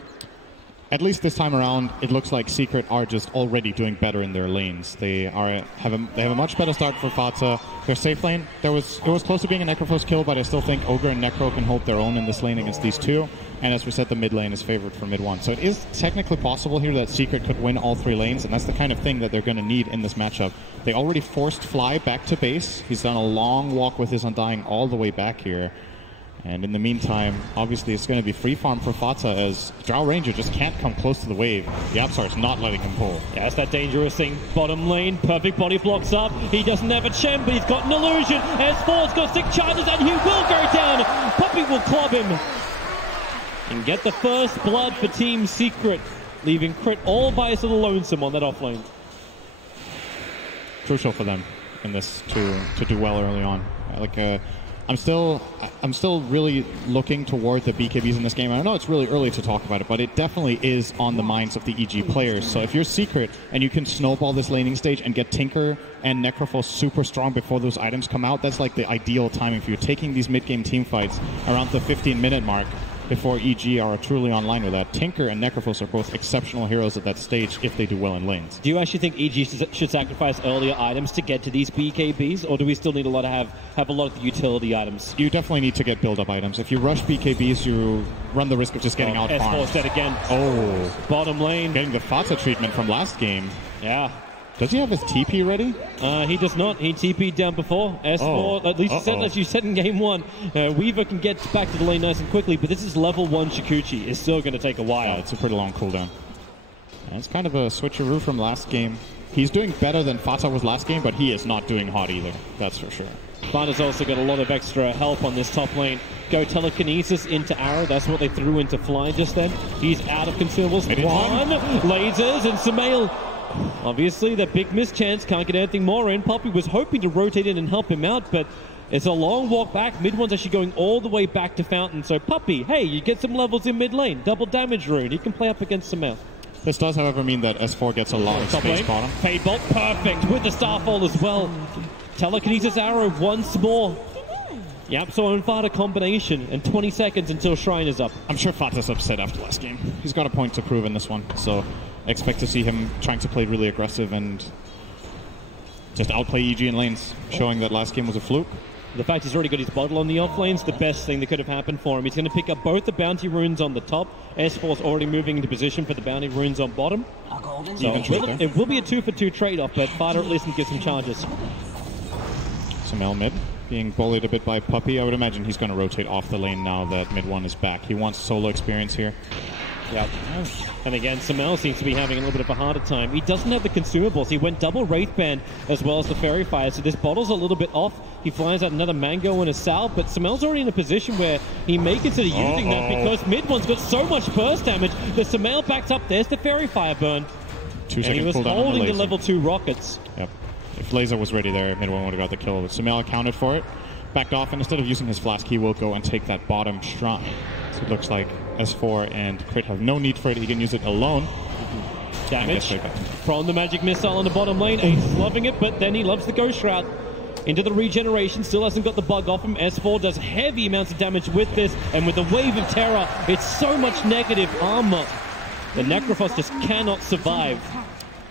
At least this time around, it looks like Secret are just already doing better in their lanes. They have a much better start for Fata. Their safe lane, it was close to being a Necrophos kill, but I still think Ogre and Necro can hold their own in this lane against these two. And as we said, the mid lane is favored for mid 1. So it is technically possible here that Secret could win all 3 lanes, and that's the kind of thing that they're going to need in this matchup. They already forced Fly back to base. He's done a long walk with his Undying all the way back here. And in the meantime, obviously it's going to be free farm for Fata as Drow Ranger just can't come close to the wave. Yapsar is not letting him pull. Yeah, it's that dangerous thing. Bottom lane, perfect body blocks up. He doesn't have a Chen, but he's got an illusion. S4's got 6 charges and he will go down. Puppey will club him. And get the first blood for Team Secret, leaving Crit all by his little lonesome on that offlane. Crucial for them in this to do well early on. I'm still really looking toward the BKBs in this game. I know it's really early to talk about it, but it definitely is on the minds of the EG players. So if you're Secret and you can snowball this laning stage and get Tinker and Necrophos super strong before those items come out, that's like the ideal timing for you. Taking these mid-game team fights around the 15-minute mark before EG are truly online with that. Tinker and Necrophos are both exceptional heroes at that stage if they do well in lanes. Do you actually think EG should sacrifice earlier items to get to these BKBs, or do we still need a lot to have a lot of the utility items? You definitely need to get build-up items. If you rush BKBs, you run the risk of just getting out-farmed. S4 dead again. Oh. Bottom lane. Getting the Fata treatment from last game. Yeah. Does he have his TP ready? He does not. He TP'd down before. S4, at least as you said in game 1, Weaver can get back to the lane nice and quickly, but this is level 1 Shikuchi. It's still going to take a while. Yeah, it's a pretty long cooldown. And it's kind of a switcheroo from last game. He's doing better than Fata was last game, but he is not doing hot either. That's for sure. Fata's also got a lot of extra help on this top lane. Go telekinesis into arrow. That's what they threw into Fly just then. He's out of consumables. One, lasers, and Sumail. Obviously, that big mischance can't get anything more in. Puppey was hoping to rotate in and help him out, but it's a long walk back. Mid one's actually going all the way back to Fountain. So Puppey, hey, you get some levels in mid lane. Double damage rune. He can play up against Sumail. This does, however, mean that S4 gets a lot of space bottom. Fade Bolt, perfect, with the Starfall as well. Telekinesis arrow once more. Yapsor and Fata combination, and 20 seconds until Shrine is up. I'm sure Fata's upset after last game. He's got a point to prove in this one, so expect to see him trying to play really aggressive and just outplay EG in lanes, showing that last game was a fluke. The fact he's already got his bottle on the off lane's the best thing that could have happened for him. He's going to pick up both the bounty runes on the top. S4's already moving into position for the bounty runes on bottom. So it will be a 2-for-2 trade-off, but Fata at least can get some charges. Sumail mid, being bullied a bit by Puppey. I would imagine he's going to rotate off the lane now that mid one is back. He wants solo experience here. Yep. And again, Sumail seems to be having a little bit of a harder time. He doesn't have the consumables. He went double Wraith Band as well as the Fairy Fire, so this bottle's a little bit off. He flies out another Mango and a Salve, but Sumail's already in a position where he may consider using that because mid one's got so much burst damage that Sumail backs up. There's the Fairy Fire burn. 2 and seconds he was holding the level 2 rockets. Yep. If Laser was ready there, mid one would have got the kill. But Sumail accounted for it, backed off, and instead of using his flask, he will go and take that bottom shrine. So it looks like S4 and Crit have no need for it. He can use it alone. Damage from the magic missile on the bottom lane. Ace is loving it, but then he loves the Ghost Shroud. Into the regeneration, still hasn't got the bug off him. S4 does heavy amounts of damage with this, and with the Wave of Terror, it's so much negative armor. The Necrophos just cannot survive.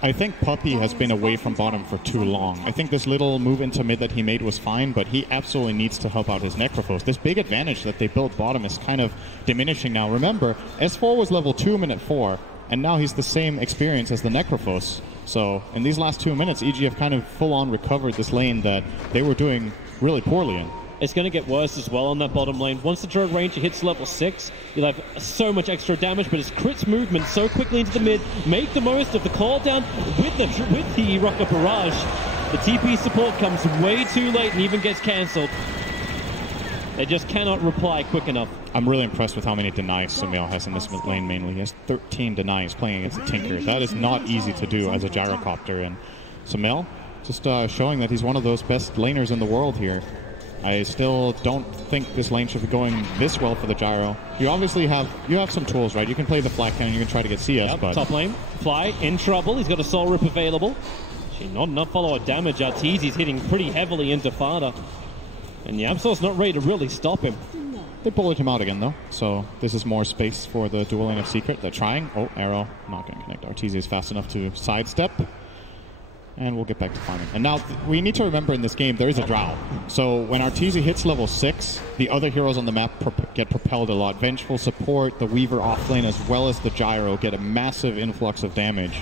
I think Puppey has been away from bottom for too long. I think this little move into mid that he made was fine, but he absolutely needs to help out his Necrophos. This big advantage that they built bottom is kind of diminishing now. Remember, S4 was level 2 minute 4, and now he's the same experience as the Necrophos. So in these last 2 minutes, EG have kind of full-on recovered this lane that they were doing really poorly in. It's going to get worse as well on that bottom lane. Once the Drow Ranger hits level 6, you'll have so much extra damage, but his Crit's movement so quickly into the mid, make the most of the call down with the Rocket Barrage. The TP support comes way too late and even gets cancelled. They just cannot reply quick enough. I'm really impressed with how many denies Sumail has in this mid lane mainly. He has 13 denies playing against the Tinker. That is not easy to do as a gyrocopter. And Sumail just showing that he's one of those best laners in the world here. I still don't think this lane should be going this well for the gyro. You obviously have some tools, right? You can play the flat cannon, you can try to get CS, yep, but top lane, Fly in trouble. He's got a Soul Rip available. Actually, not enough follower damage. Arteezy's hitting pretty heavily into Fada. And YapzOr's not ready to really stop him. They bullet him out again, though. So this is more space for the dual lane of Secret. They're trying. Oh, arrow. Not going to connect. Arteezy is fast enough to sidestep. And we'll get back to farming. And now, we need to remember in this game, there is a drought. So when Arteezy hits level 6, the other heroes on the map get propelled a lot. Vengeful support, the Weaver offlane, as well as the Gyro get a massive influx of damage.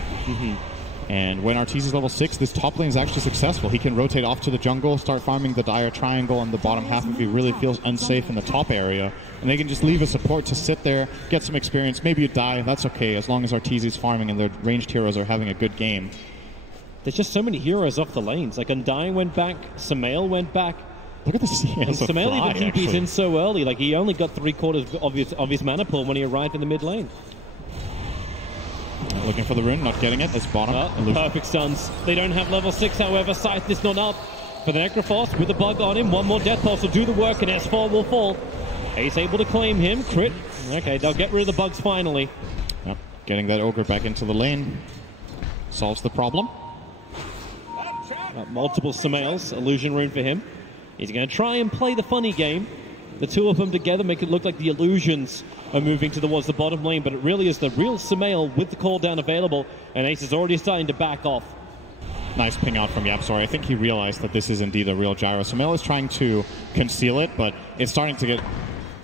And when Arteezy's level 6, this top lane is actually successful. He can rotate off to the jungle, start farming the Dire Triangle on the bottom half if he really feels unsafe in the top area. And they can just leave a support to sit there, get some experience. Maybe you die, that's okay, as long as Arteezy's farming and their ranged heroes are having a good game. There's just so many heroes off the lanes. Like Undying went back, Sumail went back. Look at the CS of Sumail Fly, even TP's in so early. Like he only got 3/4 of his mana pool when he arrived in the mid lane. Looking for the rune, not getting it. It's bottom. Perfect stuns. They don't have level 6, however. Scythe is not up for the Necrophos with a bug on him. One more Death Pulse will do the work, and S4 will fall. Ace able to claim him. Crit. Okay, they'll get rid of the bugs finally. Yep. Getting that Ogre back into the lane solves the problem. Multiple Sumails, illusion rune for him. He's going to try and play the funny game. The two of them together make it look like the illusions are moving towards the bottom lane, but it really is the real Sumail with the cooldown available, and Ace is already starting to back off. Nice ping out from YapzOr. I think he realized that this is indeed a real gyro. Sumail is trying to conceal it, but it's starting to get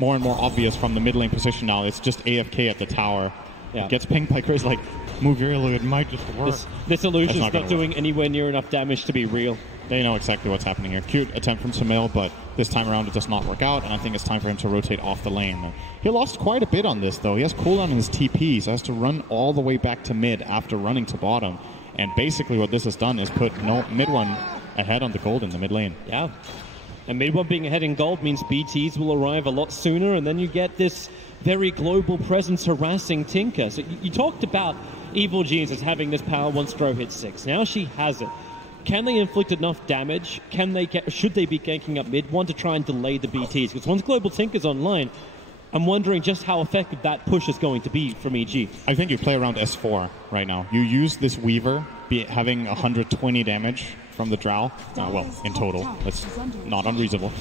more and more obvious from the mid lane position now. It's just AFK at the tower. Yeah. Gets pinged by Chris, like, move your illusion, it might just work. This illusion's not doing anywhere near enough damage to be real. They know exactly what's happening here. Cute attempt from Sumail, but this time around it does not work out, and I think it's time for him to rotate off the lane. He lost quite a bit on this, though. He has cooldown in his TP, so has to run all the way back to mid after running to bottom. And basically what this has done is put mid one ahead on the gold in the mid lane. Yeah. And mid one being ahead in gold means BTs will arrive a lot sooner, and then you get this very global presence harassing Tinker. So you talked about Evil Genius as having this power once Stro hits 6. Now she has it. Can they inflict enough damage? Should they be ganking up mid one to try and delay the BTs? Because once Global Tinker's online, I'm wondering just how effective that push is going to be from EG. I think you play around S4 right now. You use this Weaver having 120 damage from the Drow. Well, in total. That's not unreasonable.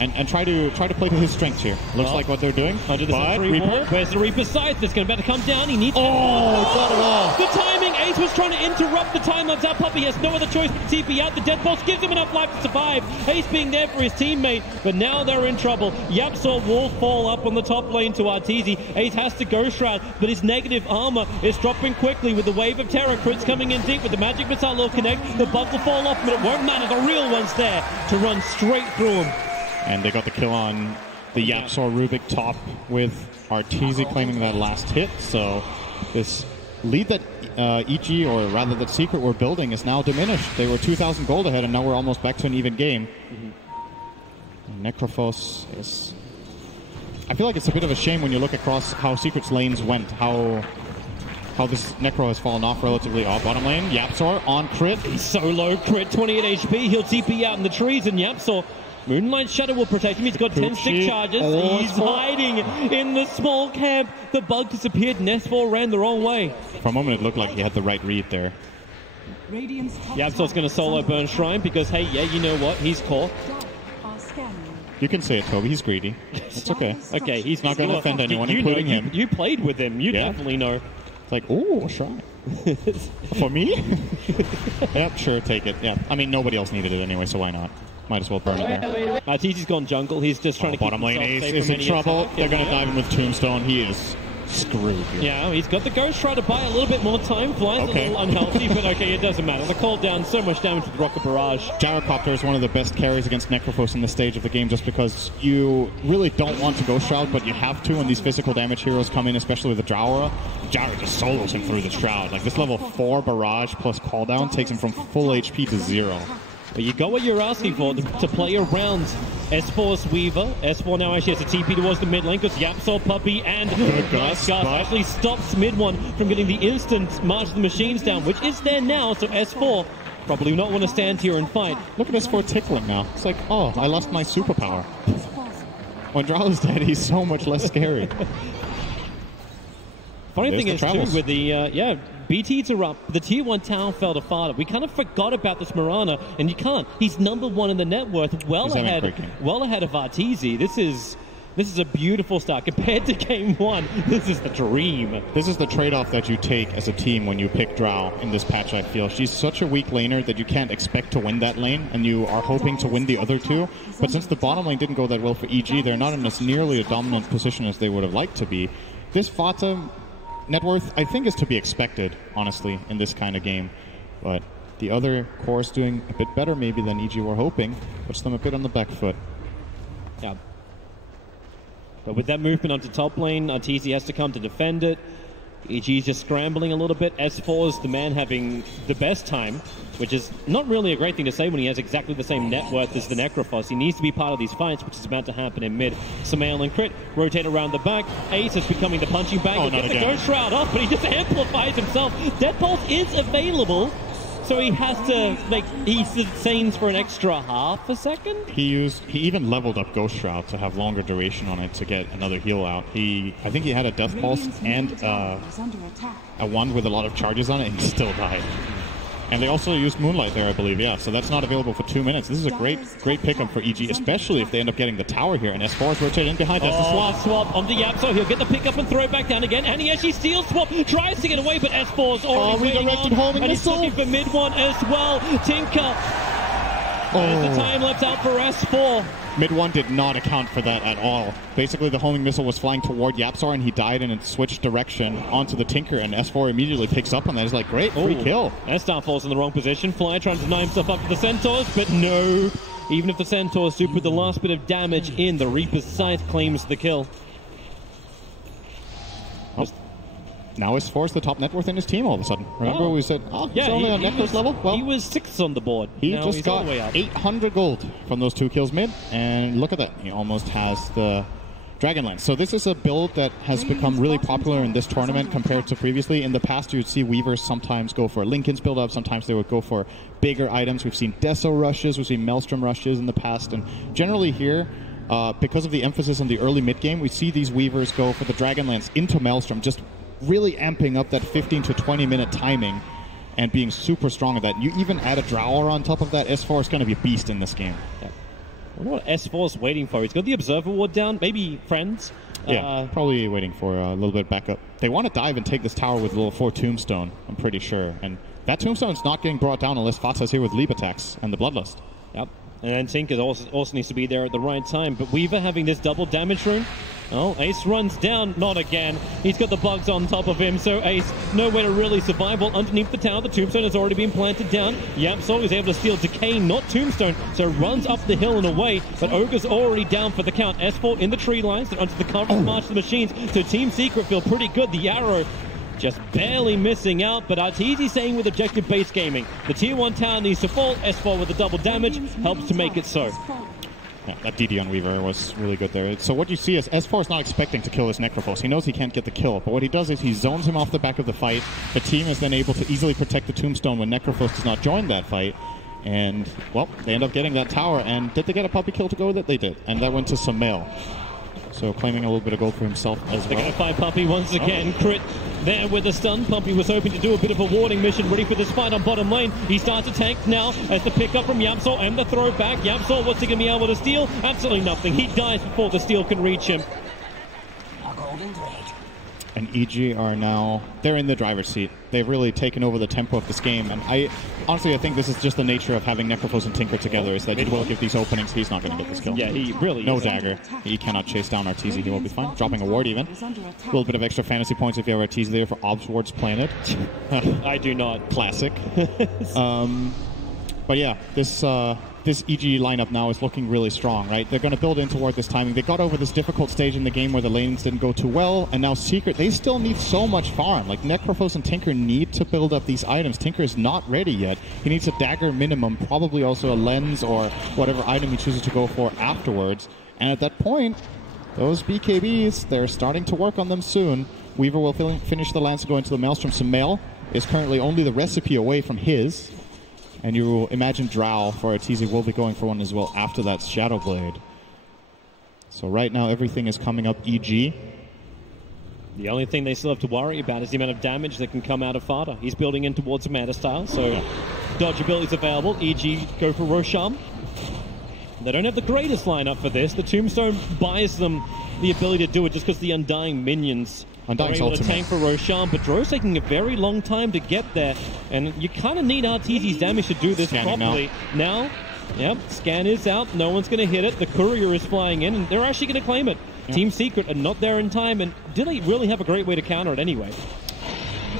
And try to play to his strengths here. Looks like what they're doing. Under the Reaper. Where's the Reaper's Scythe? It's going to come down. He needs got it off. The timing. Ace was trying to interrupt the timelapse out. Puppey has no other choice but to TP out. The Death Pulse gives him enough life to survive. Ace being there for his teammate, but now they're in trouble. YapzOr will fall up on the top lane to Arteezy. Ace has to Ghost Shroud, but his negative armor is dropping quickly with the Wave of Terror. Crits coming in deep with the Magic Missile will connect. The bug will fall off, but it won't matter. The real one's there to run straight through him. And they got the kill on the YapzOr Rubik top with Arteezy claiming that last hit. So this lead that EG, or rather that Secret, were building is now diminished. They were 2,000 gold ahead, and now we're almost back to an even game. Necrophos is... I feel like it's a bit of a shame when you look across how Secret's lanes went, how this Necro has fallen off relatively. Bottom lane, YapzOr on crit. He's so low, crit, 28 HP. He'll TP out in the trees, and YapzOr... Moonlight Shadow will protect him. He's got 10 stick charges. He's hiding in the small camp. The bug disappeared. S4 ran the wrong way. For a moment, it looked like he had the right read there. YapzOr's going to solo burn Shrine because, hey, yeah, you know what? He's caught. You can say it, Toby. He's greedy. It's okay. Okay, he's not going to offend anyone, including him. You played with him. You definitely know. It's like, ooh, Shrine. For me? Yep, sure, take it. Yeah. I mean, nobody else needed it anyway, so why not? Might as well burn it there. Arteezy's gone jungle. He's just trying to keep bottom lane Ace is in trouble. They're going to dive him with Tombstone. He is screwed here. Yeah, he's got the Ghost Try to buy a little bit more time. Fly's a little unhealthy, but okay, it doesn't matter. The call down so much damage with Rocket Barrage. Gyrocopter is one of the best carries against Necrophos in the stage of the game, just because you really don't want to Ghost Shroud, but you have to when these physical damage heroes come in, especially with the Drow aura. Gyro just solos him through the Shroud. Like this level 4 Barrage plus call down takes him from full HP to 0. But you got what you're asking for, to play around S4's Weaver. S4 now actually has a TP towards the mid lane because Yapsol, Puppey, and Gus actually stops mid one from getting the instant March of the Machines down, which is there now, so S4 probably not want to stand here and fight. Look at S4 tickling now. It's like, oh, I lost my superpower. When Drow's dead, he's so much less scary. Funny thing is, too, with the, BTs are up, the tier 1 town fell to Fada. We kind of forgot about this Mirana, and you can't. He's #1 in the net worth, well ahead of Arteezy. This is a beautiful start. Compared to Game 1, this is the dream. This is the trade-off that you take as a team when you pick Drow in this patch, I feel. She's such a weak laner that you can't expect to win that lane, and you are hoping to win the other two. But since the bottom lane didn't go that well for EG, they're not in as nearly a dominant position as they would have liked to be. This Fata net worth, I think, is to be expected, honestly, in this kind of game. But the other core is doing a bit better, maybe, than EG were hoping. Puts them a bit on the back foot. Yeah. But with that movement onto top lane, Arteezy has to come to defend it. EG's just scrambling a little bit. S4 is the man having the best time, which is not really a great thing to say when he has exactly the same net worth as the Necrophos. He needs to be part of these fights, which is about to happen in mid. Samael and Crit rotate around the back. Ace is becoming the punching bag. He'll get the Ghost Shroud up, but he just amplifies himself. Death Pulse is available, so he has to, he sustains for an extra half a second. He even leveled up Ghost Shroud to have longer duration on it to get another heal out. I think he had a Death Pulse and a one with a lot of charges on it, and he still died. And they also used Moonlight there, I believe, yeah. So that's not available for 2 minutes. This is a great pickup for EG, especially if they end up getting the tower here. And S4 is rotating in behind. That's the swap onto Yapso. He'll get the pickup and throw it back down again. And he actually steals swap, tries to get away, but S4's already redirected homing and he's looking for mid one as well. Tinker. There's the time left out for S4. Mid 1 did not account for that at all. Basically, the homing missile was flying toward Yapsor, and he died and it switched direction onto the Tinker, and S4 immediately picks up on that. He's like, great, free kill. S-Star falls in the wrong position. Fly trying to deny himself up to the Centaurs, but no. Even if the Centaurs soup with the last bit of damage in, the Reaper's Scythe claims the kill. Now S4 is the top net worth in his team all of a sudden. Remember we said, he's only on net worth level? Well, he was 6th on the board. He just got 800 gold from those 2 kills mid, and look at that. He almost has the Dragonlance. So this is a build that has become really popular in this tournament compared to previously. In the past, you'd see Weavers sometimes go for Linken's build-up, sometimes they would go for bigger items. We've seen Deso rushes, we've seen Maelstrom rushes in the past, and generally here, because of the emphasis on the early mid-game, we see these Weavers go for the Dragonlance into Maelstrom, just really amping up that 15 to 20 minute timing and being super strong at that. You even add a Drower on top of that, S4 is going to be a beast in this game. Yeah. I wonder what S4 is waiting for. He's got the Observer Ward down, maybe Friends. Yeah, probably waiting for a little bit backup. They want to dive and take this tower with level 4 Tombstone, I'm pretty sure. And that Tombstone's not getting brought down unless Fata's here with Leap attacks and the Bloodlust. Yep. And Tinker also needs to be there at the right time. But Weaver having this double damage rune. Oh, Ace runs down. Not again. He's got the bugs on top of him, so Ace nowhere to really survive. Well, underneath the tower, the Tombstone has already been planted down. Yapsol is able to steal Decay, not Tombstone, so runs up the hill and away. But Ogre's already down for the count. S4 in the tree lines and onto the cover of March of the Machines. So Team Secret feel pretty good. The arrow just barely missing out, but Arteezy saying with objective-based gaming, the tier 1 tower needs to fall. S4 with the double damage helps to make it so. Yeah, that DD on Weaver was really good there. So what you see is S4 is not expecting to kill this Necrophos. He knows he can't get the kill, but what he does is he zones him off the back of the fight. The team is then able to easily protect the Tombstone when Necrophos does not join that fight. And, well, they end up getting that tower. And did they get a puppy kill to go with it? They did. And that went to Samael. So claiming a little bit of gold for himself as well. They're going to find Puppey once again. Crit there with the stun. Puppey was hoping to do a bit of a warding mission, ready for this fight on bottom lane. He starts to tank now as the pickup from Yapsol and the throw back. Yapsol, what's he going to be able to steal? Absolutely nothing. He dies before the steal can reach him. And EG are now, they're in the driver's seat. They've really taken over the tempo of this game. And honestly, I think this is just the nature of having Necrophos and Tinker together, is that he will give these openings. He's not going to get this kill. Yeah, he really No dagger. He cannot chase down Arteezy. He will be fine. Dropping a ward even. A little bit of extra fantasy points if you have Arteezy there for Obs wards planted. I do not. Classic. But yeah, this this EG lineup now is looking really strong, right? They're going to build in toward this timing. They got over this difficult stage in the game where the lanes didn't go too well, and now Secret, they still need so much farm. Like, Necrophos and Tinker need to build up these items. Tinker is not ready yet. He needs a dagger minimum, probably also a lens or whatever item he chooses to go for afterwards. And at that point, those BKBs, they're starting to work on them soon. Weaver will finish the lance and go into the Maelstrom. Sumail is currently only the recipe away from his. And you imagine Drow for Arteezy will be going for one as well after that Shadow Blade. So right now everything is coming up EG. The only thing they still have to worry about is the amount of damage that can come out of Fada. He's building in towards a Manta style, so dodge abilities available. EG go for Roshan. They don't have the greatest lineup for this. The Tombstone buys them the ability to do it just because the Undying minions are able to tank for Roshan, but Dro's taking a very long time to get there, and you kind of need Arteezy's damage to do this properly. Now, yep, scan is out, no one's going to hit it, the courier is flying in, and they're actually going to claim it. Yep. Team Secret are not there in time, and didn't really have a great way to counter it anyway.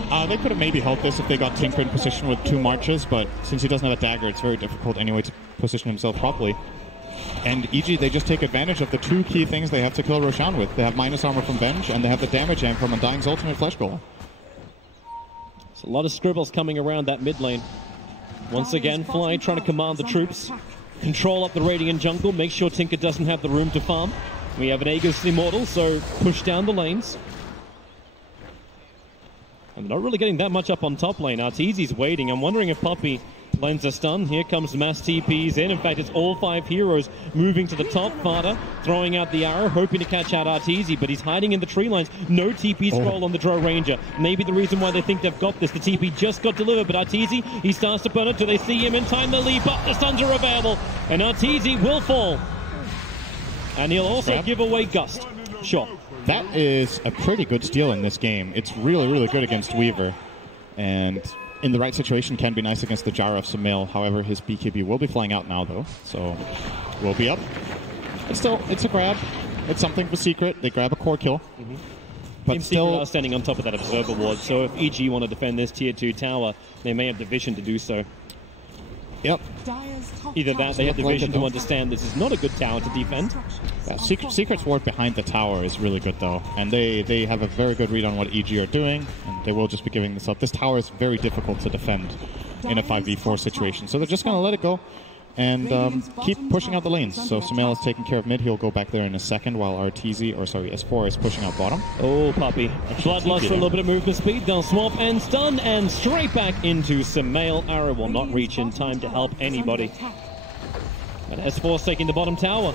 They could have maybe helped this if they got Tinker in position with 2 marches, but since he doesn't have a dagger, it's very difficult anyway to position himself properly. And EG, they just take advantage of the 2 key things they have to kill Roshan with. They have minus armor from Venge, and they have the damage amp from Undying's ultimate Flesh Golem. There's a lot of scribbles coming around that mid lane. Once again, Fly trying to command the troops, control up the Radiant jungle, make sure Tinker doesn't have the room to farm. We have an Aegis Immortal, so push down the lanes. And they're not really getting that much up on top lane. Arteezy's waiting. I'm wondering if Puppey lends a stun. Here comes mass TPs in. In fact, it's all 5 heroes moving to the top. Fada throwing out the arrow, hoping to catch out Arteezy, but he's hiding in the tree lines. No TP scroll on the Drow Ranger. Maybe the reason why they think they've got this. The TP just got delivered, but Arteezy, he starts to burn it. Do they see him in time? The leap up. The stuns are available, and Arteezy will fall. And he'll also give away Gust. Sure. That is a pretty good steal in this game. It's really, really good against Weaver. And in the right situation can be nice against the Jara of Sumail. However, his BKB will be flying out now, though. So, will be up. It's still, it's a grab. It's something for Secret. They grab a core kill. But Team Secret are standing on top of that Observer Ward. So if EG want to defend this Tier 2 tower, they may have the vision to do so. Yep. Either that, they have the vision to understand this is not a good tower to defend. Secret's ward behind the tower is really good, though. And they have a very good read on what EG are doing, and they will just be giving this up. This tower is very difficult to defend in a 5v4 situation, so they're just going to let it go and keep pushing out the lanes. So Sumail is taking care of mid. He'll go back there in a second while S4 is pushing out bottom. Oh, Puppey. Bloodlust for a little bit of movement speed. They'll swap and stun and straight back into Sumail. Arrow will not reach in time to help anybody. And S4's taking the bottom tower.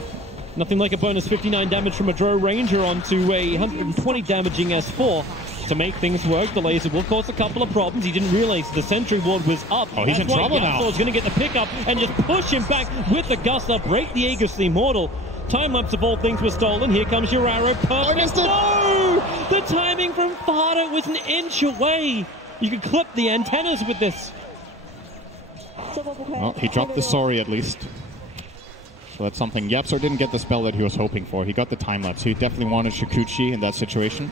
Nothing like a bonus 59 damage from a Drow Ranger onto a 120 damaging S4. To make things work, the laser will cause a couple of problems. He didn't realize the sentry ward was up. Oh, he's in trouble now. He's going to get the pickup and just push him back with the Gust up, break the Aegis Immortal. Time-lapse of all things was stolen. Here comes your arrow. Perfect. No! The timing from Fada was an inch away. You could clip the antennas with this. Well, he dropped the sorry at least. So that's something. Yapsor didn't get the spell that he was hoping for. He got the time-lapse. He definitely wanted Shikuchi in that situation.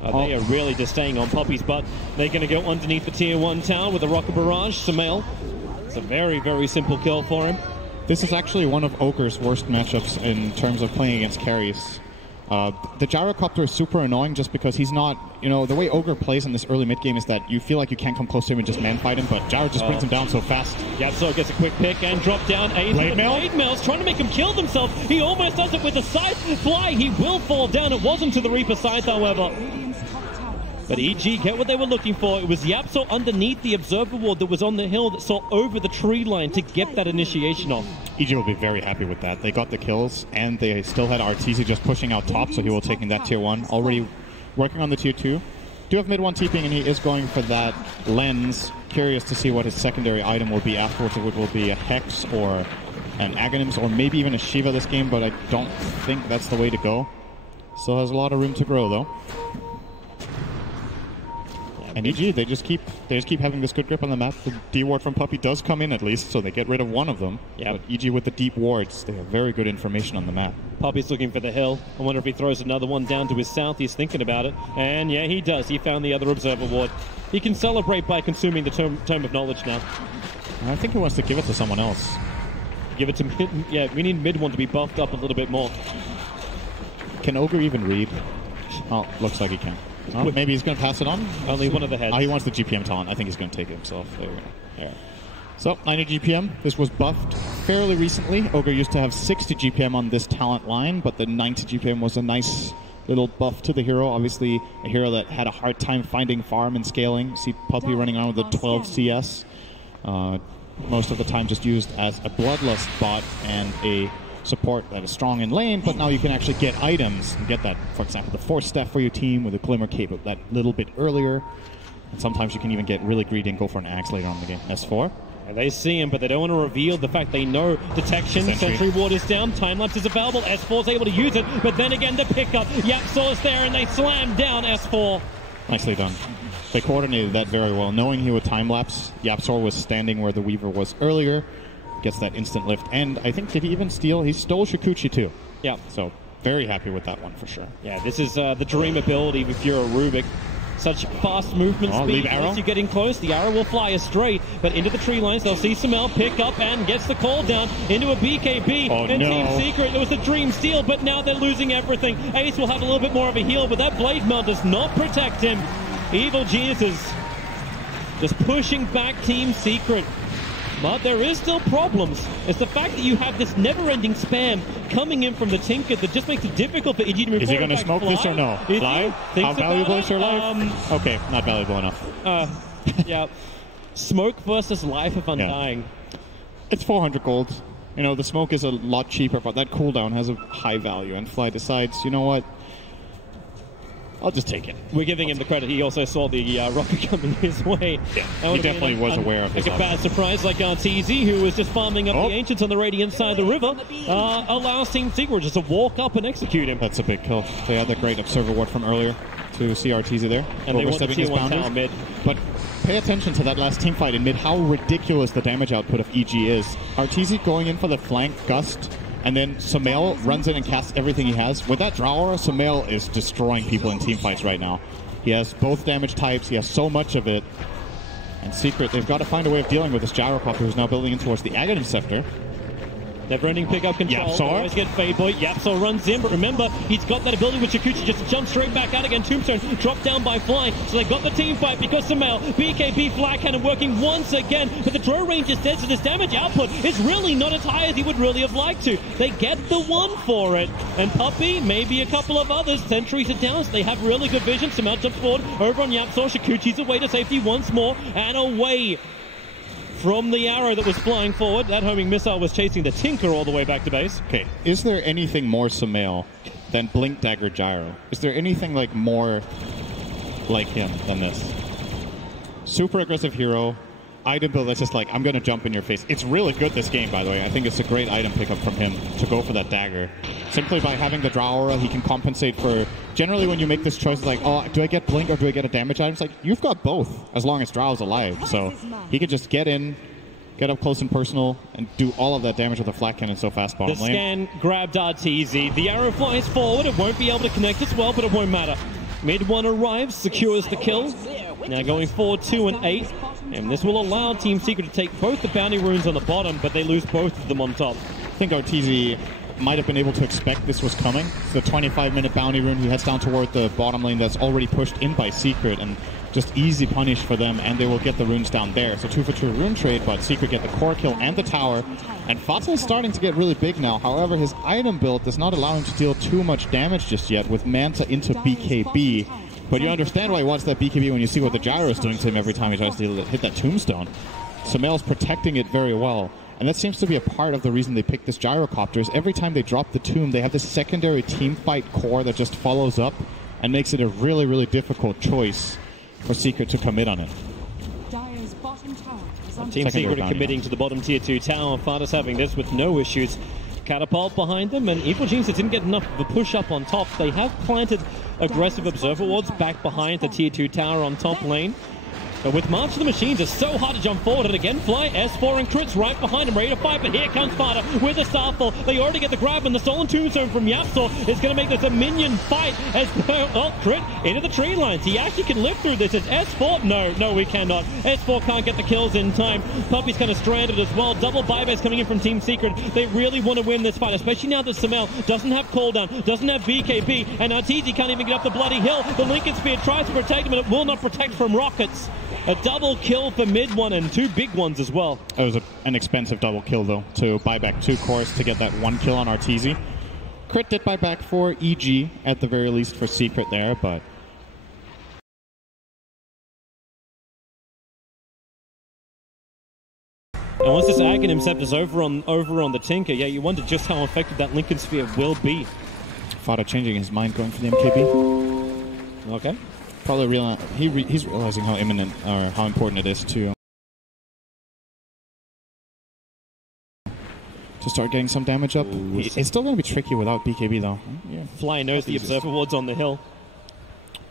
They are really just staying on Puppey's butt. They're going to go underneath the Tier 1 tower with a Rocket Barrage. Sumail. It's a very, very simple kill for him. This is actually one of Ogre's worst matchups in terms of playing against carries. The Gyrocopter is super annoying just because he's not, the way Ogre plays in this early mid game is that you feel like you can't come close to him and just man-fight him, but Gyro just brings him down so fast. Yapso gets a quick pick and drop down. Blade Mail's trying to make him kill himself. He almost does it with the side fly. He will fall down. It wasn't to the Reaper side, however. But EG get what they were looking for. It was Yapso underneath the Observer Ward that was on the hill that saw over the tree line to get that initiation off. EG will be very happy with that. They got the kills, and they still had Arteezy just pushing out top, so he will take in that Tier 1. Already working on the Tier 2. Do have mid 1 TPing, and he is going for that lens. Curious to see what his secondary item will be afterwards. It will be a Hex or an Aghanims, or maybe even a Shiva this game, but I don't think that's the way to go. Still has a lot of room to grow, though. And EG, they just keep having this good grip on the map. The D ward from Puppey does come in at least, so they get rid of one of them. Yeah. But EG with the deep wards, they have very good information on the map. Puppey's looking for the hill. I wonder if he throws another one down to his south. He's thinking about it. And yeah, he does. He found the other Observer Ward. He can celebrate by consuming the Tome of Knowledge now. I think he wants to give it to someone else. give it to mid. Yeah, we need mid one to be buffed up a little bit more. Can Ogre even read? Oh, looks like he can. Oh, maybe he's going to pass it on? Only one of the heads. Oh, he wants the GPM talent. I think he's going to take it himself. There we go. Yeah. So, 90 GPM. This was buffed fairly recently. Ogre used to have 60 GPM on this talent line, but the 90 GPM was a nice little buff to the hero. Obviously, a hero that had a hard time finding farm and scaling. See Puppy running around with a 12 CS. Most of the time just used as a Bloodlust bot and a support that is strong in lane, but now you can actually get items and get that, for example, the Force Staff for your team with a Glimmer Cape that little bit earlier. And sometimes you can even get really greedy and go for an axe later on in the game. S4. And they see him, but they don't want to reveal the fact they know detection. Sentry ward is down. Time lapse is available. S4 is able to use it, but then again the pickup. Yapsor is there, and they slam down S4. Nicely done. They coordinated that very well. Knowing he would time lapse, Yapsor was standing where the Weaver was earlier. Gets that instant lift. And I think, did he even steal? He stole Shikuchi too. Yeah. So very happy with that one for sure. Yeah, this is the dream ability with Euro Rubik. Such fast movement speed. Leave arrow. Once you're getting close, the arrow will fly astray. But into the tree lines, they'll see Samel pick up and gets the call down into a BKB. Oh, and no. Team Secret, it was the dream steal, but now they're losing everything. Ace will have a little bit more of a heal, but that blade mail does not protect him. Evil Geniuses just pushing back Team Secret. But there is still problems. It's the fact that you have this never-ending spam coming in from the Tinker that just makes it difficult for Iggy to move forward. Is he going to smoke this or no? Fly? How valuable is your life? Okay, not valuable enough. Yeah. Smoke versus life of Undying. Yeah. It's 400 gold. You know, the smoke is a lot cheaper, but that cooldown has a high value. And Fly decides, you know what? I'll just take it. We're giving him the credit. He also saw the rocket coming his way. Yeah, he definitely was aware of his Like a bad surprise, like Arteezy, who was just farming up the Ancients on the Radiant side of the river, allows Team Secret just to walk up and execute him. That's a big kill. They had that great Observer Ward from earlier to see Arteezy there. And they want the tier 1 tower mid. But pay attention to that last team fight in mid, how ridiculous the damage output of EG is. Arteezy going in for the flank gust, and then Samel runs in and casts everything he has. With that Drow Aura, Samel is destroying people in teamfights right now. He has both damage types, he has so much of it. And Secret, they've got to find a way of dealing with this Gyrocopter who's now building in towards the Aghanim Scepter. Never-ending pickup control. Yapsor. They always get Fade Boy. Yapsor runs in, but remember, he's got that ability with Shikuchi just to jump straight back out again. Tombstone dropped down by Fly, so they got the team fight because Samel, BKB, Flag Cannon working once again, but the throw range is dead, so this damage output is really not as high as he would really have liked to. They get the one for it, and Puppy, maybe a couple of others. Sentries are down, so they have really good vision. Samel jumps forward over on Yapsor. Shikuchi's away to safety once more, and away from the arrow that was flying forward. That homing missile was chasing the Tinker all the way back to base. Okay, is there anything more Samel than Blink Dagger Gyro? Is there anything like more like him than this? Super aggressive hero, item build that's just like, I'm going to jump in your face. It's really good this game, by the way. I think it's a great item pickup from him to go for that dagger. Simply by having the Drow Aura, he can compensate for... Generally, when you make this choice, it's like, oh, do I get Blink or do I get a damage item? It's like, you've got both, as long as Drow's alive. So he could just get in, get up close and personal, and do all of that damage with a flat cannon so fast bottom lane. The scan grabbed Arteezy. The arrow flies forward. It won't be able to connect as well, but it won't matter. Mid one arrives, secures the kill. Now going forward 2 and 8. And this will allow Team Secret to take both the bounty runes on the bottom, but they lose both of them on top. I think Arteezy might have been able to expect this was coming. It's the 25-minute bounty rune. He heads down toward the bottom lane that's already pushed in by Secret, and just easy punish for them, and they will get the runes down there. So 2-for-2 rune trade, but Secret get the core kill and the tower. And Fata is starting to get really big now. However, his item build does not allow him to deal too much damage just yet with Manta into BKB. But you understand why he wants that BKB when you see what the Gyro is doing to him every time he tries to hit that tombstone. Samel's protecting it very well. And that seems to be a part of the reason they picked this Gyrocopter is every time they drop the tomb, they have this secondary team fight core that just follows up and makes it a really, really difficult choice for Secret to commit on it. Team Secret are committing to the bottom tier 2 tower. Fardas having this with no issues. Catapult behind them, and Evil Geniuses didn't get enough of a push up on top. They have planted aggressive observer wards back behind the tier 2 tower on top lane. But with March of the Machines, it's so hard to jump forward. And again, Fly, S4 and Crit's right behind him, ready to fight. But here comes Sparta with a Starfall. They already get the grab, and the Stolen Tombstone from Yapsor is going to make this a minion fight. As Crit into the tree lines. He actually can live through this. It's S4. No, we cannot. S4 can't get the kills in time. Puppey's kind of stranded as well. Double buybacks coming in from Team Secret. They really want to win this fight, especially now that Samel doesn't have cooldown, doesn't have BKB, and Arteezy can't even get up the bloody hill. The Lincoln Spear tries to protect him, and it will not protect from rockets. A double kill for mid one and two big ones as well. It was an expensive double kill, though, to buy back 2 cores to get that 1 kill on Arteezy. Crit did buy back for EG, at the very least for Secret there, but... And once this Aghanim Scepter is over on the Tinker, yeah, you wonder just how effective that Lincoln Sphere will be. Fada changing his mind, going for the MKB. Okay. Probably he's realizing how imminent or how important it is to start getting some damage up. It's still going to be tricky without BKB though. Yeah. Fly knows the Observer Ward's on the hill.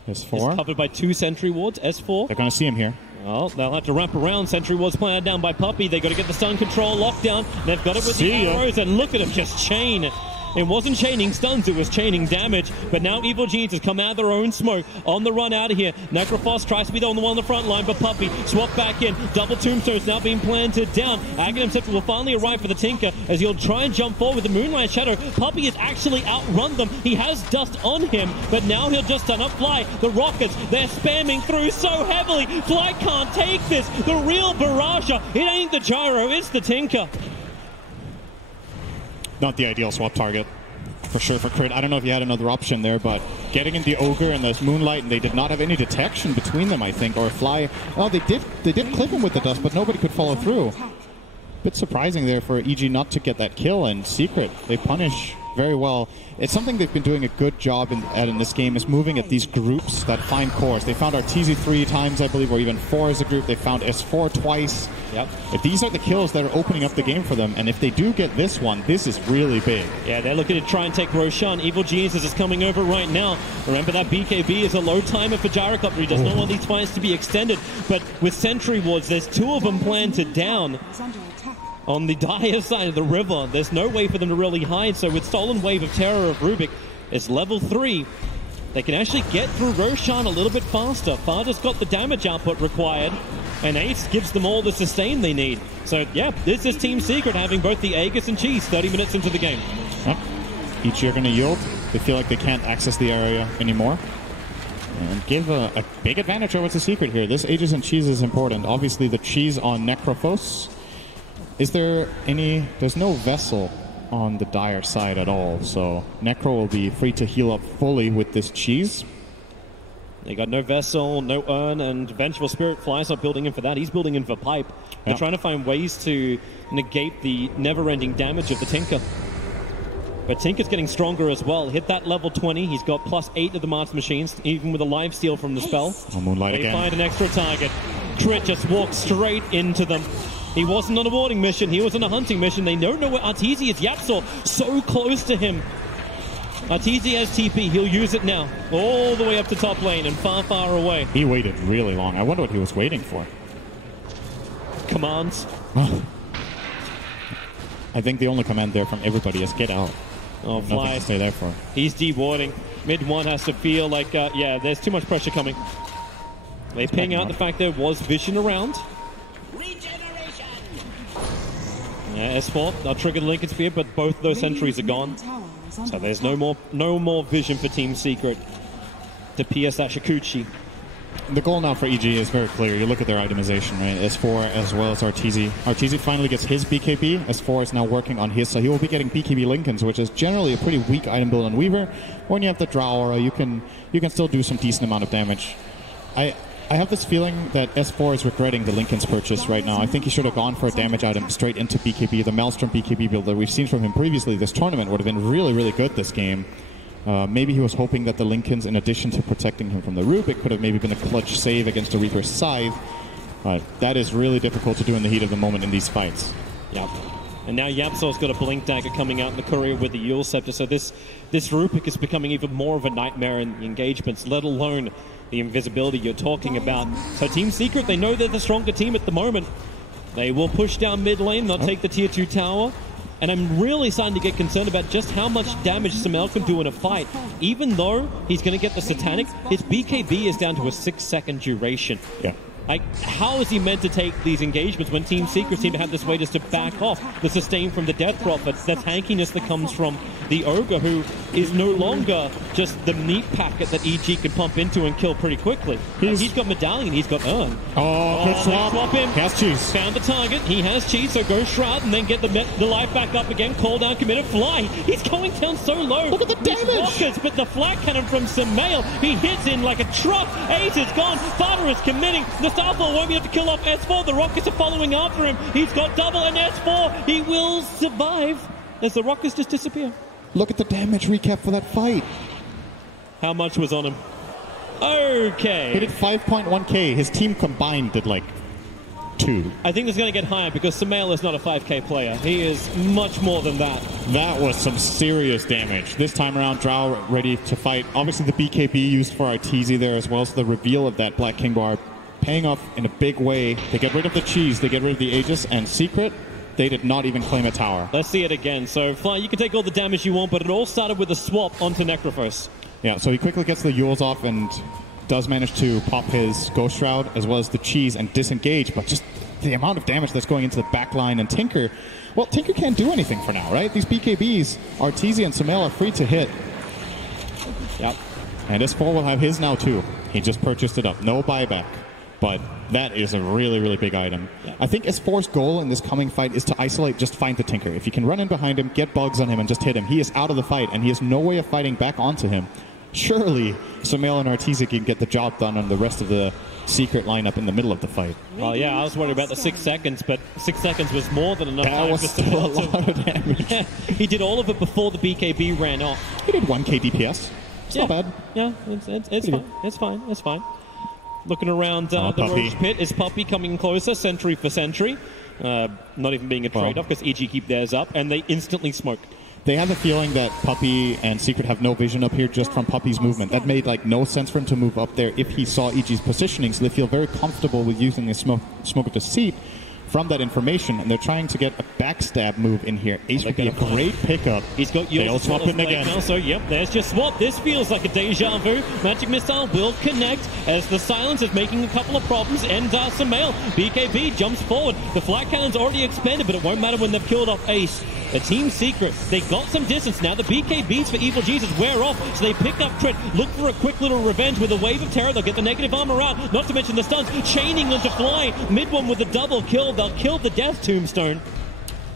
S4. It's covered by 2 Sentry Wards. S4. They're going to see him here. Well, they'll have to wrap around. Sentry Ward's planted down by Puppey. They got to get the stun control locked down. They've got it with the arrows, and look at him just chain. It wasn't chaining stuns, it was chaining damage. But now Evil Genius has come out of their own smoke on the run out of here. Necrophos tries to be the only one on the front line, but Puppey swap back in. Double Tombstones now being planted down. Aghanim Scepter will finally arrive for the Tinker as he'll try and jump forward with the Moonlight Shadow. Puppey has actually outrun them. He has dust on him, but now he'll just stun up Fly. The Rockets, they're spamming through so heavily. Fly can't take this. The real Barrage. It ain't the Gyro, it's the Tinker. Not the ideal swap target, for sure, for Crit. I don't know if you had another option there, but getting in the Ogre and the Moonlight, and they did not have any detection between them, I think, or Fly. Well, they did clip him with the dust, but nobody could follow through. Bit surprising there for EG not to get that kill, and Secret, they punish very well. It's something they've been doing a good job in this game, is moving at these groups that find cores. They found Arteezy 3 times, I believe, or even 4 as a group. They found S4 twice. Yep. If these are the kills that are opening up the game for them, and if they do get this one, this is really big. Yeah, they're looking to try and take Roshan. Evil Genius is coming over right now. Remember that BKB is a low timer for Gyrocopter. He does not want these fights to be extended. But with Sentry Wards, there's 2 of them planted down on the dire side of the river. There's no way for them to really hide. So with Stolen Wave of Terror of Rubik, it's level 3. They can actually get through Roshan a little bit faster. Fada's got the damage output required, and Ace gives them all the sustain they need. So yeah, this is Team Secret having both the Aegis and Cheese 30 minutes into the game. Each are going to yield. They feel like they can't access the area anymore. And give a big advantage over to Secret here. This Aegis and Cheese is important. Obviously the Cheese on Necrophos. Is there any... There's no Vessel on the Dire side at all, so Necro will be free to heal up fully with this Cheese. They got no Vessel, no Urn, and Vengeful Spirit Fly's not building in for that. He's building in for Pipe. They're trying to find ways to negate the never-ending damage of the Tinker. But Tinker's getting stronger as well. Hit that level 20. He's got +8 of the Mars Machines, even with a live steal from the spell. Moonlight they again. Find an extra target. Crit just walks straight into them. He wasn't on a warding mission. He was on a hunting mission. They don't know where Arteezy is. Yapsor so close to him. Arteezy has TP. He'll use it now. All the way up to top lane and far, far away. He waited really long. I wonder what he was waiting for. Commands. I think the only command there from everybody is get out. Oh, Nothing Fly. to stay there for. He's dewarding. Mid one has to feel like, yeah, there's too much pressure coming. They ping out the fact there was vision around. Yeah, S4, I'll trigger the Lincoln Spear, but both of those sentries are gone. So there's no more vision for Team Secret to pierce that Shikuchi. The goal now for EG is very clear. You look at their itemization, right? S4 as well as Arteezy. Arteezy finally gets his BKB. S4 is now working on his, so he will be getting BKB Lincolns, which is generally a pretty weak item build on Weaver. When you have the Drow Aura, you can still do some decent amount of damage. I have this feeling that S4 is regretting the Lincoln's purchase right now. I think he should have gone for a damage item straight into BKB. The Maelstrom BKB build that we've seen from him previously this tournament would have been really, really good this game. Maybe he was hoping that the Lincolns, in addition to protecting him from the Rubik, could have maybe been a clutch save against the Reaper's Scythe. But that is really difficult to do in the heat of the moment in these fights. Yep. And now Yapsol's got a Blink Dagger coming out in the courier with the Yule Scepter, so this Rupik is becoming even more of a nightmare in the engagements, let alone the invisibility you're talking about. So Team Secret, they know they're the stronger team at the moment. They will push down mid lane, they'll take the tier 2 tower. And I'm really starting to get concerned about just how much damage Samel can do in a fight. Even though he's going to get the Satanic, his BKB is down to a 6-second duration. Yeah. Like, how is he meant to take these engagements when Team Secret seem to have this way just to back off the sustain from the Death Prophet, the tankiness that comes from the Ogre, who is no longer just the meat packet that EG can pump into and kill pretty quickly. He's got Medallion, he's got Urn. Good swap. Swap him. He has cheese. Found the target, he has cheese, so go Shroud and then get the life back up again, call down, commit a fly. He's going down so low. Look at the damage! Rockets, but the flat cannon from Samael, he hits in like a truck. Ace is gone, Father is committing. The Starfall won't be able to kill off S4. The Rockets are following after him. He's got double and S4. He will survive as the Rockets just disappear. Look at the damage recap for that fight. How much was on him? Okay. He did 5.1k. His team combined did like 2. I think it's going to get higher because Samael is not a 5k player. He is much more than that. That was some serious damage. This time around, Drow ready to fight. Obviously the BKB used for Arteezy there as well as the reveal of that Black King Bar paying off in a big way. They get rid of the cheese, they get rid of the Aegis, and Secret, they did not even claim a tower. Let's see it again. So, Fly, you can take all the damage you want, but it all started with a swap onto Necrophos. Yeah, so he quickly gets the Yules off and does manage to pop his Ghost Shroud as well as the cheese and disengage, but just the amount of damage that's going into the back line. And Tinker, well, Tinker can't do anything for now, right? These BKBs, Arteezy and Samael are free to hit. Yep. And S4 will have his now too. He just purchased it up. No buyback. But that is a really, really big item. Yeah. I think S4's goal in this coming fight is to isolate, just find the Tinker. If you can run in behind him, get bugs on him, and just hit him, he is out of the fight, and he has no way of fighting back onto him. Surely, Samael and Arteezy can get the job done on the rest of the Secret lineup in the middle of the fight. Oh, yeah, I was worried about the 6 seconds, but 6 seconds was more than enough time. That was still a lot of damage. Yeah, he did all of it before the BKB ran off. He did 1k DPS. It's not bad. Yeah, it's fine. It's fine. It's fine. Looking around the Roach Pit, is Puppey coming closer, sentry for sentry. Not even being a trade-off because EG keep theirs up, and they instantly smoke. They have a feeling that Puppey and Secret have no vision up here just from Puppey's movement. That made like no sense for him to move up there if he saw EG's positioning, so they feel very comfortable with using the smoke of deceit from that information, and they're trying to get a backstab move in here. Ace would be a great pickup. He's got Yules swap him again. Now, so yep, there's just swap. This feels like a deja vu. Magic Missile will connect as the silence is making a couple of problems. And Samael, BKB jumps forward. The flat cannon's already expanded, but it won't matter when they've killed off Ace. The Team Secret, they got some distance. Now the BKBs for Evil Jesus wear off, so they pick up Crit, look for a quick little revenge with a Wave of Terror. They'll get the negative armor out, not to mention the stuns, chaining them to fly. Mid one with a double kill. They'll kill the Death Tombstone.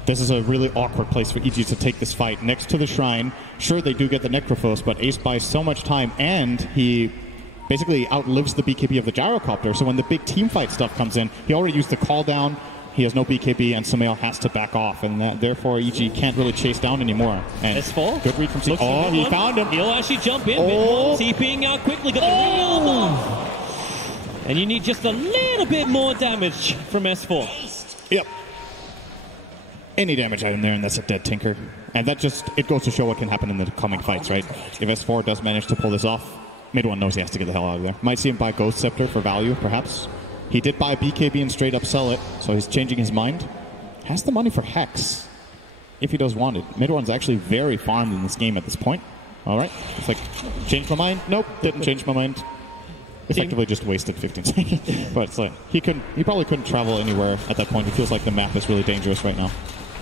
This is a really awkward place for EG to take this fight. Next to the Shrine, sure they do get the Necrophos, but Ace buys so much time, and he basically outlives the BKB of the Gyrocopter, so when the big team fight stuff comes in, he already used the call down. He has no BKB, and Samael has to back off, and therefore EG can't really chase down anymore. And S4. Good read from Secret. Oh, he found him. He'll actually jump in. Oh. TPing out quickly. Got the ring off. And you need just a little bit more damage from S4. Yep. Any damage out in there, and that's a dead Tinker. And that just, it goes to show what can happen in the coming fights, right? If S4 does manage to pull this off, mid one knows he has to get the hell out of there. Might see him buy Ghost Scepter for value, perhaps. He did buy BKB and straight up sell it, so he's changing his mind. Has the money for Hex, if he does want it. Mid one's actually very farmed in this game at this point. Alright, it's like, changed my mind? Nope, didn't change my mind. Effectively just wasted 15 seconds. But it's like, he probably couldn't travel anywhere at that point. It feels like the map is really dangerous right now.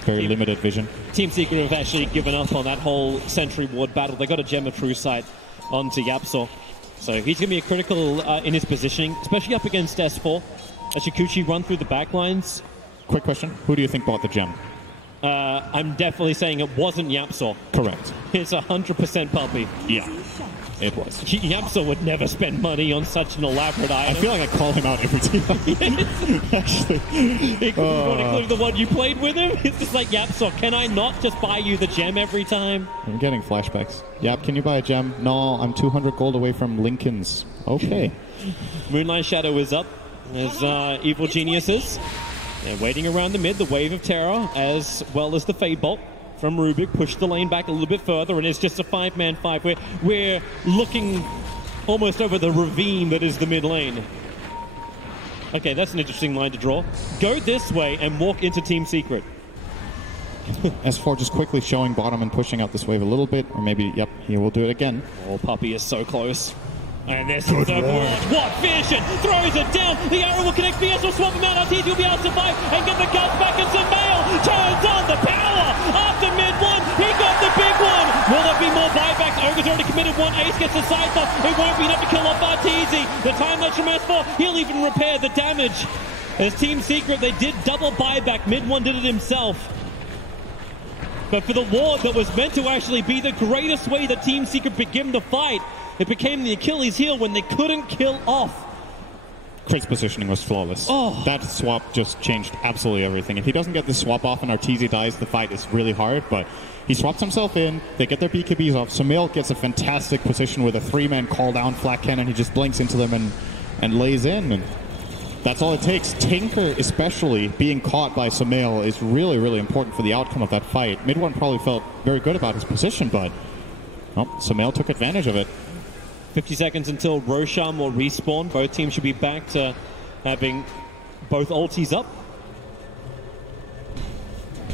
Very limited vision. Team Secret have actually given up on that whole Sentry Ward battle. They got a Gem of True Sight onto Yapsor. So he's going to be a critical in his positioning, especially up against S4. As Shikuchi run through the backlines. Quick question. Who do you think bought the gem? I'm definitely saying it wasn't Yapsor. Correct. It's 100% Puppey. Yeah. It was. Yapsor would never spend money on such an elaborate item. I feel like I call him out every time. Actually. Including the one you played with him? It's just like, Yapsor, can I not just buy you the gem every time? I'm getting flashbacks. Yap, can you buy a gem? No, I'm 200 gold away from Lincoln's. Okay. Moonlight Shadow is up as Evil Geniuses. And waiting around the mid, the Wave of Terror, as well as the Fade Bolt from Rubik, push the lane back a little bit further, and it's just a 5-man fight. We're looking almost over the ravine that is the mid lane. Okay, that's an interesting line to draw. Go this way and walk into Team Secret. S4 just quickly showing bottom and pushing out this wave a little bit, or maybe, yep, he will do it again. Oh, Puppey is so close. And this is the what vision! Throws it down! The arrow will connect, BS will swap him out, Arteezy will be able to survive and get the guns back, and Samael turns on the power! After mid-1, he got the big one! Will there be more buybacks? Ogre's already committed one, Ace gets the side stop, it won't be enough to kill off Arteezy. The time lapse from S4, he'll even repair the damage. As Team Secret, they did double buyback, mid-1 did it himself. But for the ward that was meant to actually be the greatest way that Team Secret began the fight, it became the Achilles heel when they couldn't kill off. Crit's positioning was flawless. Oh. That swap just changed absolutely everything. If he doesn't get this swap off and Arteezy dies, the fight is really hard, but he swaps himself in, they get their BKBs off. Samael gets a fantastic position with a 3-man call down flat cannon. He just blinks into them and lays in, and that's all it takes. Tinker, especially, being caught by Samael is really, really important for the outcome of that fight. Mid-1 probably felt very good about his position, but Samael took advantage of it. 50 seconds until Roshan will respawn. Both teams should be back to having both ultis up.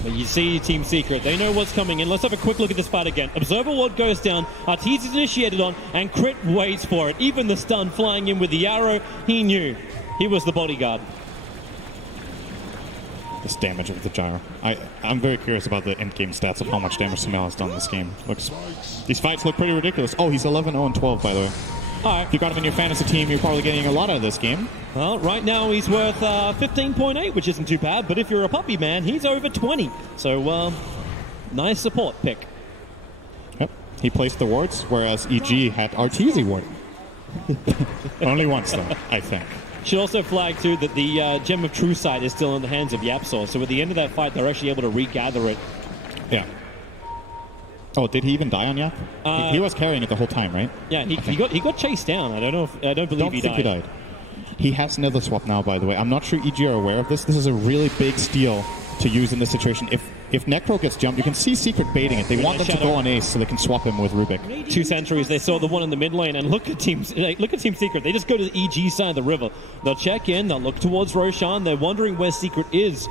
But you see Team Secret, they know what's coming in. Let's have a quick look at this fight again. Observer ward goes down, Arteezy is initiated on, and Crit waits for it. Even the stun flying in with the arrow, he knew. He was the bodyguard. This damage with the gyro. I'm very curious about the endgame stats of how much damage Samael has done this game. These fights look pretty ridiculous. Oh, he's 11-0-12, by the way. All right. If you got him in your fantasy team, you're probably getting a lot out of this game. Well, right now he's worth 15.8, which isn't too bad. But if you're a Puppey man, he's over 20. So, nice support pick. Yep. He placed the wards, whereas EG had Arteezy ward. Only once, though, I think. Should also flag, too, that the Gem of True Sight is still in the hands of YapzOr. So at the end of that fight, they're actually able to regather it. Yeah. Oh, did he even die on Yap? He was carrying it the whole time, right? Yeah, he got chased down. I don't believe he died. He has another swap now, by the way. I'm not sure EG are aware of this. This is a really big steal to use in this situation. If Necro gets jumped, you can see Secret baiting it. They want them to go on Ace so they can swap him with Rubik. 2 sentries. They saw the one in the mid lane, and look at Team Secret. They just go to the EG side of the river. They'll check in. They'll look towards Roshan. They're wondering where Secret is.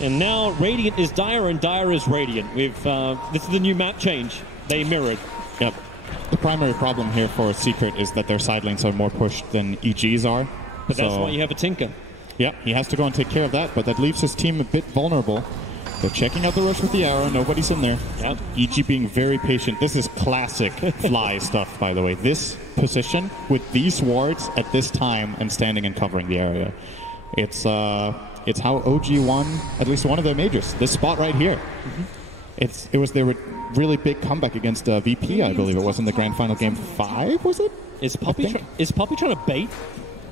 And now Radiant is Dire, and Dire is Radiant. This is the new map change. They mirrored. Yep. The primary problem here for Secret is that their side lanes are more pushed than EG's are. But that's why you have a Tinker. Yep, he has to go and take care of that, but that leaves his team a bit vulnerable. They're checking out the rush with the arrow. Nobody's in there. Yep. EG being very patient. This is classic Fly stuff, by the way. This position with these wards at this time and standing and covering the area. It's how OG won at least one of their majors. This spot right here. Mm-hmm. It was their really big comeback against VP, I believe it was, in the grand final game 5, was it? Is Puppey trying to bait?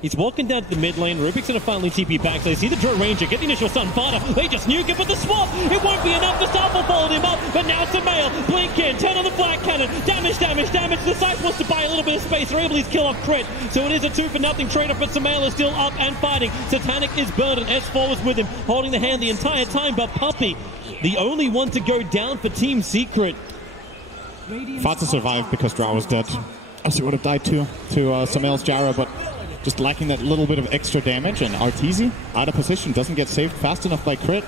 He's walking down to the mid lane. Rubik's going to finally TP back. So they see the Drow Ranger get the initial stun. Fada, they just nuke it, but the swap, it won't be enough. The Staff will fold him up, but now Samael, blink in, turn on the flat cannon. Damage. The Scythe wants to buy a little bit of space. They're able to kill off Crit. So it is a 2-for-0 trade-off, but Samael is still up and fighting. Satanic is burdened. S4 was with him, holding the hand the entire time, but Puppey, the only one to go down for Team Secret. Fata survived because Drow was dead. Else he would have died to Samael's Jara, but just lacking that little bit of extra damage, and Arteezy out of position, doesn't get saved fast enough by Crit.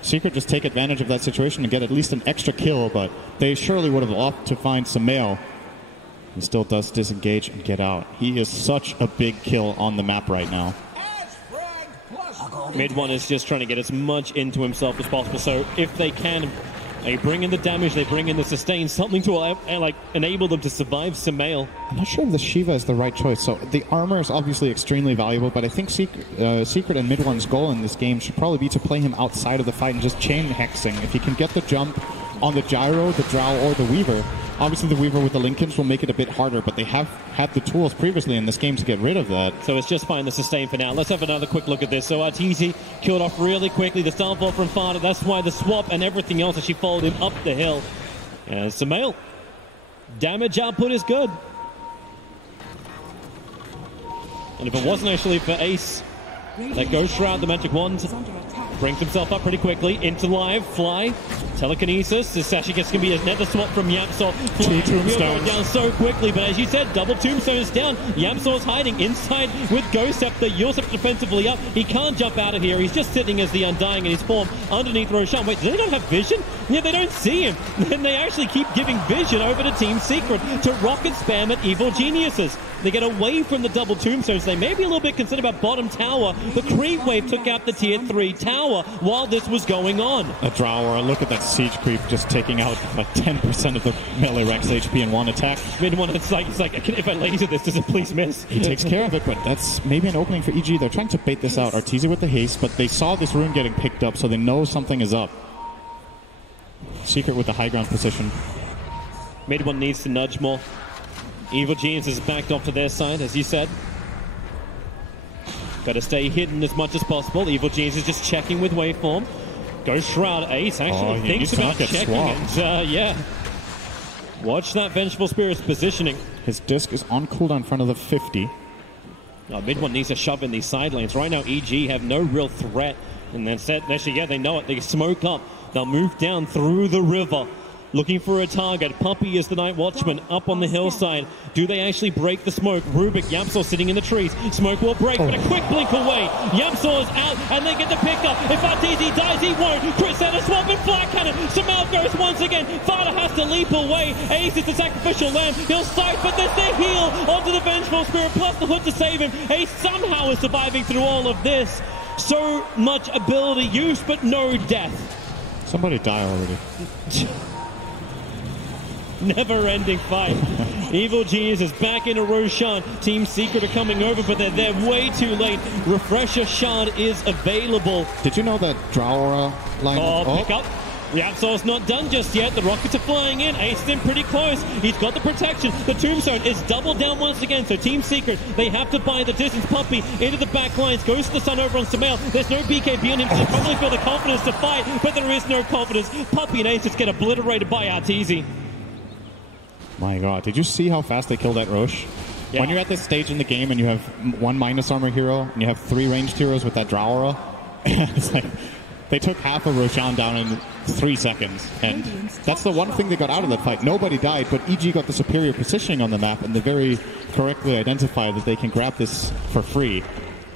Secret just take advantage of that situation and get at least an extra kill, but they surely would have opted to find Samael. He still does disengage and get out. He is such a big kill on the map right now. Mid-1 is just trying to get as much into himself as possible, so if they can, they bring in the damage, they bring in the sustain, something to enable them to survive Samael. I'm not sure if the Shiva is the right choice. So the armor is obviously extremely valuable, but I think Secret and Mid-1's goal in this game should probably be to play him outside of the fight and just chain hexing. If he can get the jump on the Gyro, the Drow, or the Weaver, obviously the Weaver with the Linkens will make it a bit harder, but they have had the tools previously in this game to get rid of that. So it's just fine the sustain for now. Let's have another quick look at this. So Arteezy killed off really quickly. The Starfall from Fada. That's why the swap and everything else as she followed him up the hill. And Samael, damage output is good. And if it wasn't actually for Ace, that Ghost Shroud, the Magic Wand, Brings himself up pretty quickly into live. Fly. Telekinesis. This actually gets going to be a nether swap from Yapsol. Two tombstones down so quickly, but as you said, double tombstones down. Yapsol's hiding inside with Ghost Scepter. Your Scepter defensively up. He can't jump out of here. He's just sitting as the Undying in his form underneath Roshan. Wait, do they not have vision? Yeah, they don't see him. Then they actually keep giving vision over to Team Secret to rocket spam at Evil Geniuses. They get away from the double tombstones. They may be a little bit concerned about bottom tower. The creep wave took out the tier 3 tower while this was going on. A Drower, look at that siege creep just taking out like 10% of the melee Rex HP in one attack. Mid-one, it's like if I laser this, does it please miss? He takes care of it, but that's maybe an opening for EG. They're trying to bait this out. Arteezy with the haste, but they saw this rune getting picked up, so they know something is up. Secret with the high ground position. Mid-one needs to nudge more. Evil Genius is backed off to their side, as you said. Got to stay hidden as much as possible. Evil Genius is just checking with waveform. Ghost Shroud Ace actually thinks about checking and yeah. Watch that Vengeful Spirit's positioning. His disc is on cooldown in front of the 50. Oh, mid-one needs to shove in these side lanes. Right now, EG have no real threat. And then actually, yeah, they know it. They smoke up. They'll move down through the river. Looking for a target. Puppy is the Night Watchman up on the hillside. Do they actually break the smoke? Rubik, Yapsol sitting in the trees. Smoke will break, but a quick blink away. Yapsol is out, and they get the pickup. If Arteezy dies, he won't. Chris Center swap and flat cannon. Samel goes once again. Fighter has to leap away. Ace is the sacrificial lamb. He'll sight, but there's the heal onto the Vengeful Spirit, plus the hood to save him. Ace somehow is surviving through all of this. So much ability use, but no death. Somebody die already. Never-ending fight. Evil Genius is back into Roshan. Team Secret are coming over, but they're way too late. Refresher Shard is available. Did you know that Drower line... Pick up. Yapsol's not done just yet. The rockets are flying in. Ace is in pretty close. He's got the protection. The Tombstone is doubled down once again. So Team Secret, they have to buy the distance. Puppy into the back lines. Goes to the sun over on Samel. There's no BKB on him. So they probably feel the confidence to fight, but there is no confidence. Puppy and Ace just get obliterated by Arteezy. My god, did you see how fast they killed that Roche? Yeah. When you're at this stage in the game and you have one minus armor hero and you have 3 ranged heroes with that Drower, it's like they took half of Roshan down in 3 seconds. And that's the one thing they got out of that fight. Nobody died, but EG got the superior positioning on the map and they very correctly identified that they can grab this for free.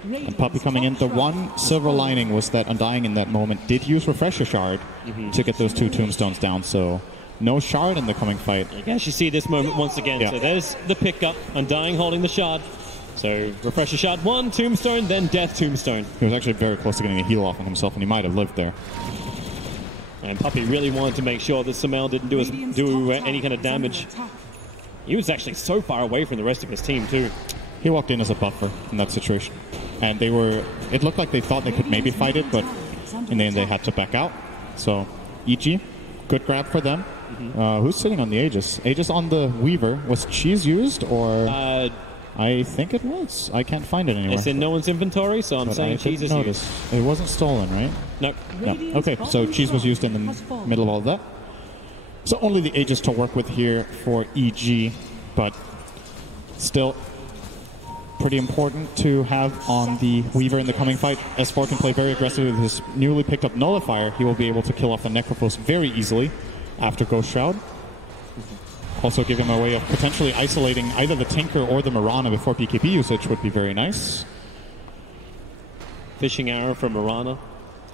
And Puppy coming in. The one silver lining was that Undying in that moment did use Refresher Shard to get those 2 tombstones down, so... no shard in the coming fight. I guess you see this moment once again. Yeah. So there's the pickup. Undying holding the shard. So Refresher Shard 1, Tombstone, then Death Tombstone. He was actually very close to getting a heal off on himself, and he might have lived there. And Puppy really wanted to make sure that Samel didn't do any kind of damage. He was actually so far away from the rest of his team, too. He walked in as a buffer in that situation. And they were... it looked like they thought they could maybe fight it, but in the end they had to back out. So, EG, good grab for them. Who's sitting on the Aegis? Aegis on the Weaver. Was Cheese used, or...? I think it was. I can't find it anywhere. It's in no one's inventory, so I'm saying Cheese is used. It wasn't stolen, right? No. Okay, so Cheese was used in the middle of all of that. So only the Aegis to work with here for EG, but still pretty important to have on the Weaver in the coming fight. S4 can play very aggressively with his newly picked up Nullifier. He will be able to kill off the Necrophos very easily after Ghost Shroud. Also give him a way of potentially isolating either the Tinker or the Mirana before PKP usage would be very nice. Fishing arrow from Mirana.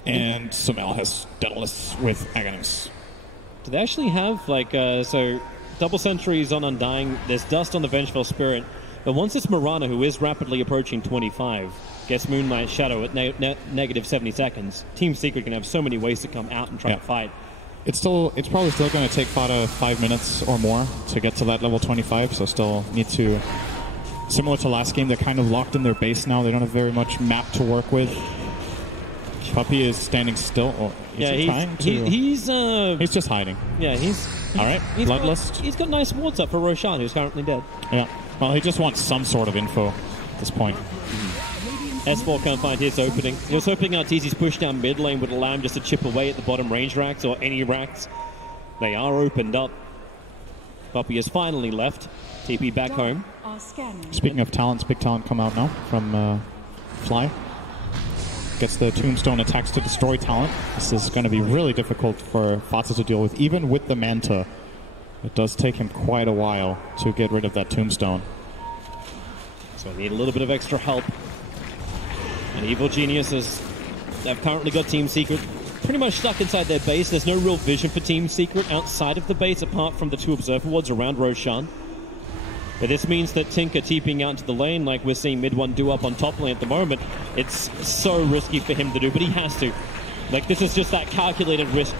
And Samel has Daedalus with Aghanim. Do they actually have, like, so double sentries on Undying, there's dust on the Vengeful Spirit, but once it's Mirana, who is rapidly approaching 25, gets Moonlight Shadow at negative 70 seconds, Team Secret can have so many ways to come out and try to fight. It's probably still going to take Fada 5 minutes or more to get to that level 25, so still need to... Similar to last game, they're kind of locked in their base now. They don't have very much map to work with. Puppy is standing still. Oh, he's just hiding. Yeah, he's all right. Bloodlust. He's got nice wards up for Roshan, who's currently dead. Yeah. Well, he just wants some sort of info at this point. S4 can't find his opening. He was hoping Arteezy's push down mid lane would allow him just to chip away at the bottom range racks or any racks. They are opened up. Puppy has finally left. TP back home. Speaking of talents, big talent come out now from Fly. gets the Tombstone attacks to destroy talent. This is going to be really difficult for Fata to deal with, even with the Manta. It does take him quite a while to get rid of that Tombstone. So they need a little bit of extra help. And Evil Geniuses, they've currently got Team Secret pretty much stuck inside their base. There's no real vision for Team Secret outside of the base, apart from the 2 observer wards around Roshan. But this means that Tinker TPing out into the lane, like we're seeing mid one do up on top lane at the moment, it's so risky for him to do, but he has to. Like, this is just that calculated risk.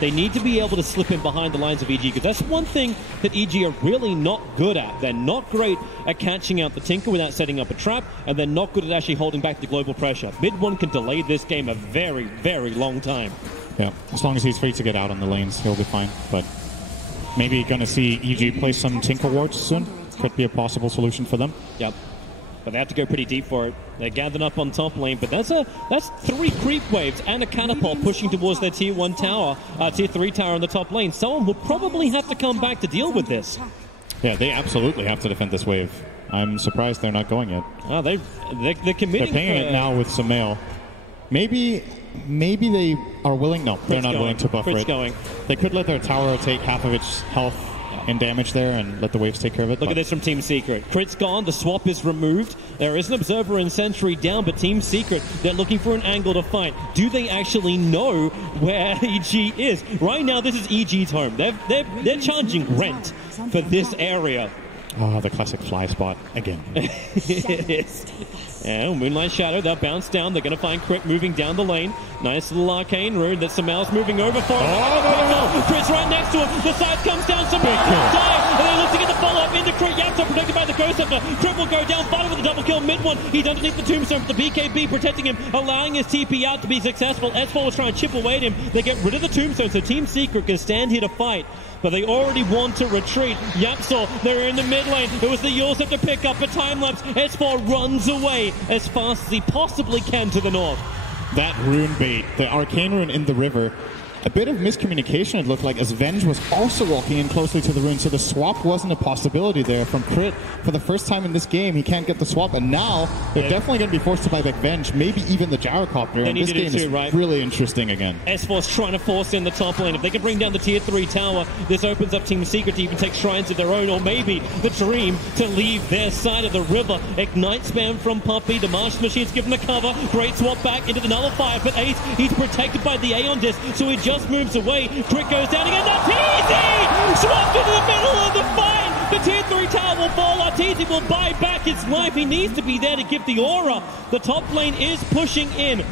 They need to be able to slip in behind the lines of EG, because that's one thing that EG are really not good at. They're not great at catching out the Tinker without setting up a trap, and they're not good at actually holding back the global pressure. Mid one can delay this game a very, very long time. Yeah, as long as he's free to get out on the lanes, he'll be fine. But maybe going to see EG play some Tinker wards soon. Could be a possible solution for them. Yep. But they have to go pretty deep for it. They're gathered up on top lane, but that's 3 creep waves and a catapult pushing towards their tier 1 tower, tier 3 tower on the top lane. Someone will probably have to come back to deal with this. Yeah, they absolutely have to defend this wave. I'm surprised they're not going yet. Oh, they're committing. They're paying it now with Samael. Maybe they are willing. No, they're not willing to buffer it. Going. They could let their tower take half of its health and damage there and let the waves take care of it. Look at this from Team Secret. Crit's gone, the swap is removed. There is an Observer and Sentry down, but Team Secret, they're looking for an angle to fight. Do they actually know where EG is? Right now, this is EG's home. They're charging rent for this area. Oh, the classic fly spot again. Yeah, Moonlight Shadow, they'll bounce down. They're going to find Crit moving down the lane. Nice little arcane rune that Samael's moving over for. Crit's right next to him. The side comes down. Samael will die. And they look to get the follow-up into Crit. Yapso protected by the Ghost Hunter. Crit will go down. Fighting with a double kill. Mid one. He's underneath the Tombstone. The BKB protecting him, allowing his TP out to be successful. S4 was trying to chip away at him. They get rid of the Tombstone, so Team Secret can stand here to fight. But they already want to retreat. Yapso, they're in the mid lane. It was the Yules have to pick up a time lapse. S4 runs away as fast as he possibly can to the north. That rune bait, the arcane rune in the river, a bit of miscommunication it looked like, as Venge was also walking in closely to the rune, so the swap wasn't a possibility there from Crit. For the first time in this game, he can't get the swap, and now they're definitely going to be forced to buy back Venge, maybe even the Gyrocopter, and this game is really interesting again. S4's trying to force in the top lane. If they can bring down the tier 3 tower, this opens up Team Secret to even take shrines of their own, or maybe the dream to leave their side of the river. Ignite spam from Puppey, the Martian Machine's given the cover, great swap back into the Nullifier, but Ace, he's protected by the Aeon Disc, so he just moves away. Crit goes down again. Arteezy swapped into the middle of the fight. The tier 3 tower will fall. Arteezy will buy back his life. He needs to be there to give the aura. The top lane is pushing in.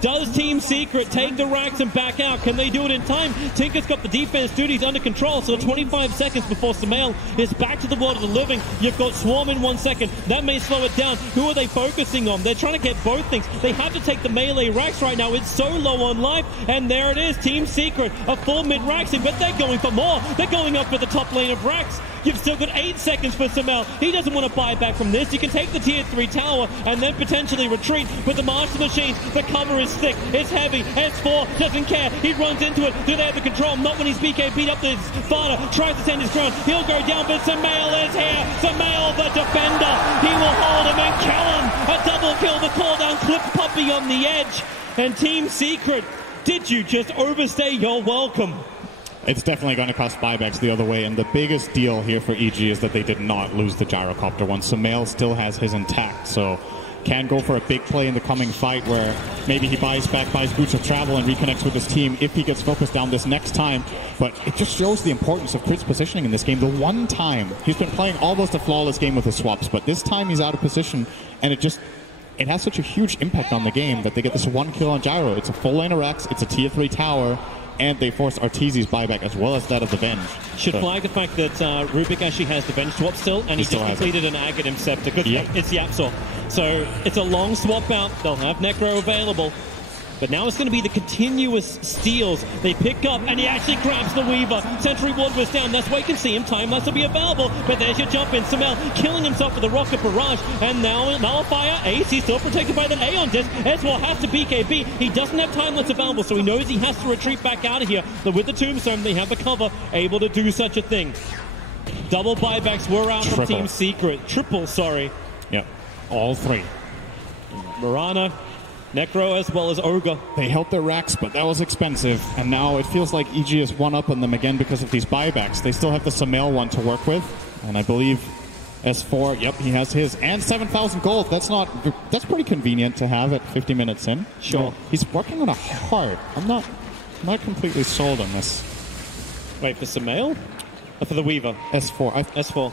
Does Team Secret take the racks and back out? Can they do it in time? Tinker's got the defense duties under control, so 25 seconds before Samael is back to the world of the living. You've got Swarm in 1 second. That may slow it down. Who are they focusing on? They're trying to get both things. They have to take the melee racks right now. It's so low on life, and there it is. Team Secret, a full mid-raxing, but they're going for more. They're going up for the top lane of racks. You've still got 8 seconds for Samael. He doesn't want to buy back from this. You can take the tier 3 tower and then potentially retreat. With the Master Machines, the cover is thick. It's heavy. S4 doesn't care. He runs into it. Do they have the control? Not when he's BK beat up this Fada. Tries to stand his ground. He'll go down, but Samael is here. Samael, the defender. He will hold him and kill him. A double kill. The call down clipped Puppey on the edge. And Team Secret, did you just overstay your welcome? It's definitely going to cost buybacks the other way, and the biggest deal here for EG is that they did not lose the Gyrocopter one. Samael still has his intact, so can go for a big play in the coming fight where maybe he buys Boots of Travel and reconnects with his team if he gets focused down this next time. But it just shows the importance of Crit's positioning in this game. The one time he's been playing almost a flawless game with his swaps, but this time he's out of position, and it has such a huge impact on the game that they get this 1 kill on Gyro. It's a full lane of Rex, it's a tier 3 tower, and they force Arteezy's buyback as well as that of the Venge. Should flag the fact that Rubik actually has the Venge swap still, and he just completed an Aghanim Scepter. It's Yapso. So it's a long swap out. They'll have Necro available. But now it's going to be the continuous steals. They pick up, and he actually grabs the Weaver. Sentry Ward was down. That's why you can see him. Time lapse will be available. But there's your jump in. Samael killing himself with a Rocket Barrage. And now Nullifier. Ace, he's still protected by that Aeon Disc. S4 has to BKB. He doesn't have time lapse available, so he knows he has to retreat back out of here. But with the Tombstone, they have the cover, able to do such a thing. Double buybacks were out from Team Secret. Triple, sorry. Yep. All 3. Mirana Necro as well as Ogre. They held their racks, but that was expensive. And now it feels like EG is one up on them again because of these buybacks. They still have the Samael one to work with. And I believe S4, yep, he has his. And 7,000 gold. That's pretty convenient to have at 50 minutes in. Sure. He's working on a heart. I'm not completely sold on this. Wait, for Samael? Or for the Weaver? S4. S4.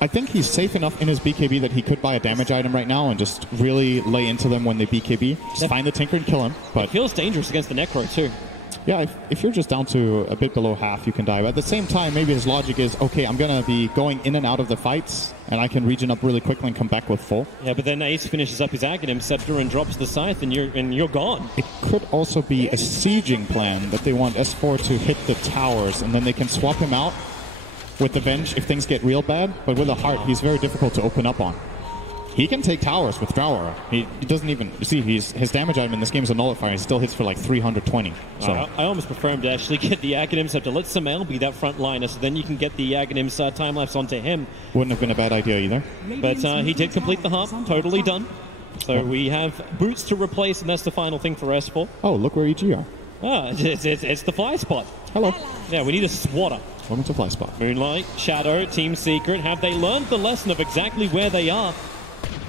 I think he's safe enough in his BKB that he could buy a damage item right now and just really lay into them when they BKB. Just find the Tinker and kill him. But it feels dangerous against the Necro too. Yeah, if you're just down to a bit below half, you can die. But at the same time, maybe his logic is, okay, I'm going to be going in and out of the fights, and I can regen up really quickly and come back with full. Yeah, but then Ace finishes up his Aghanim Scepter and drops the Scythe, and you're gone. It could also be a sieging plan that they want S4 to hit the towers, and then they can swap him out with the Venge if things get real bad. But with a heart, he's very difficult to open up on. He can take towers with Drower. He doesn't even... You see, his damage item in this game is a Nullifier. He still hits for like 320. So I almost prefer him to actually get the Aghanim Scepter. Let Samael be that front liner, so then you can get the Aghanim's time-lapse onto him. Wouldn't have been a bad idea either. But he did complete the hub. Totally done. So we have boots to replace, and that's the final thing for S4. Oh, look where EG are. It's the fly spot. Hello. Yeah, we need a swatter. Welcome to fly spot. Moonlight, Shadow, Team Secret. Have they learned the lesson of exactly where they are?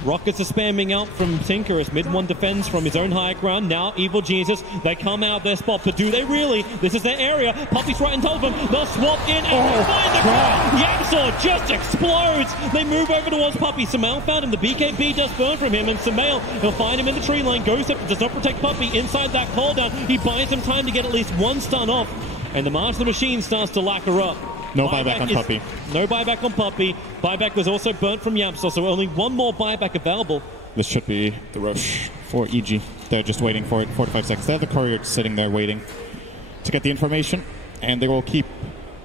Rockets are spamming out from Tinker as Mid-1 defends from his own high ground. Now Evil Jesus, they come out of their spot, but do they really? This is their area. Puppy's right in top of them. They'll swap in and find the ground. Yamsor just explodes. They move over towards Puppy. Samael found him. The BKB does burn from him, and Samael, he'll find him in the tree line. Goes up, does not protect Puppy inside that cooldown. He buys him time to get at least one stun off, and the March of the Machine starts to lacquer up. No buyback on Puppy. No buyback on Puppy. Buyback was also burnt from Yamsor, so only one more buyback available. This should be the rush for EG. They're just waiting for it. 45 seconds. They have the courier sitting there waiting to get the information, and they will keep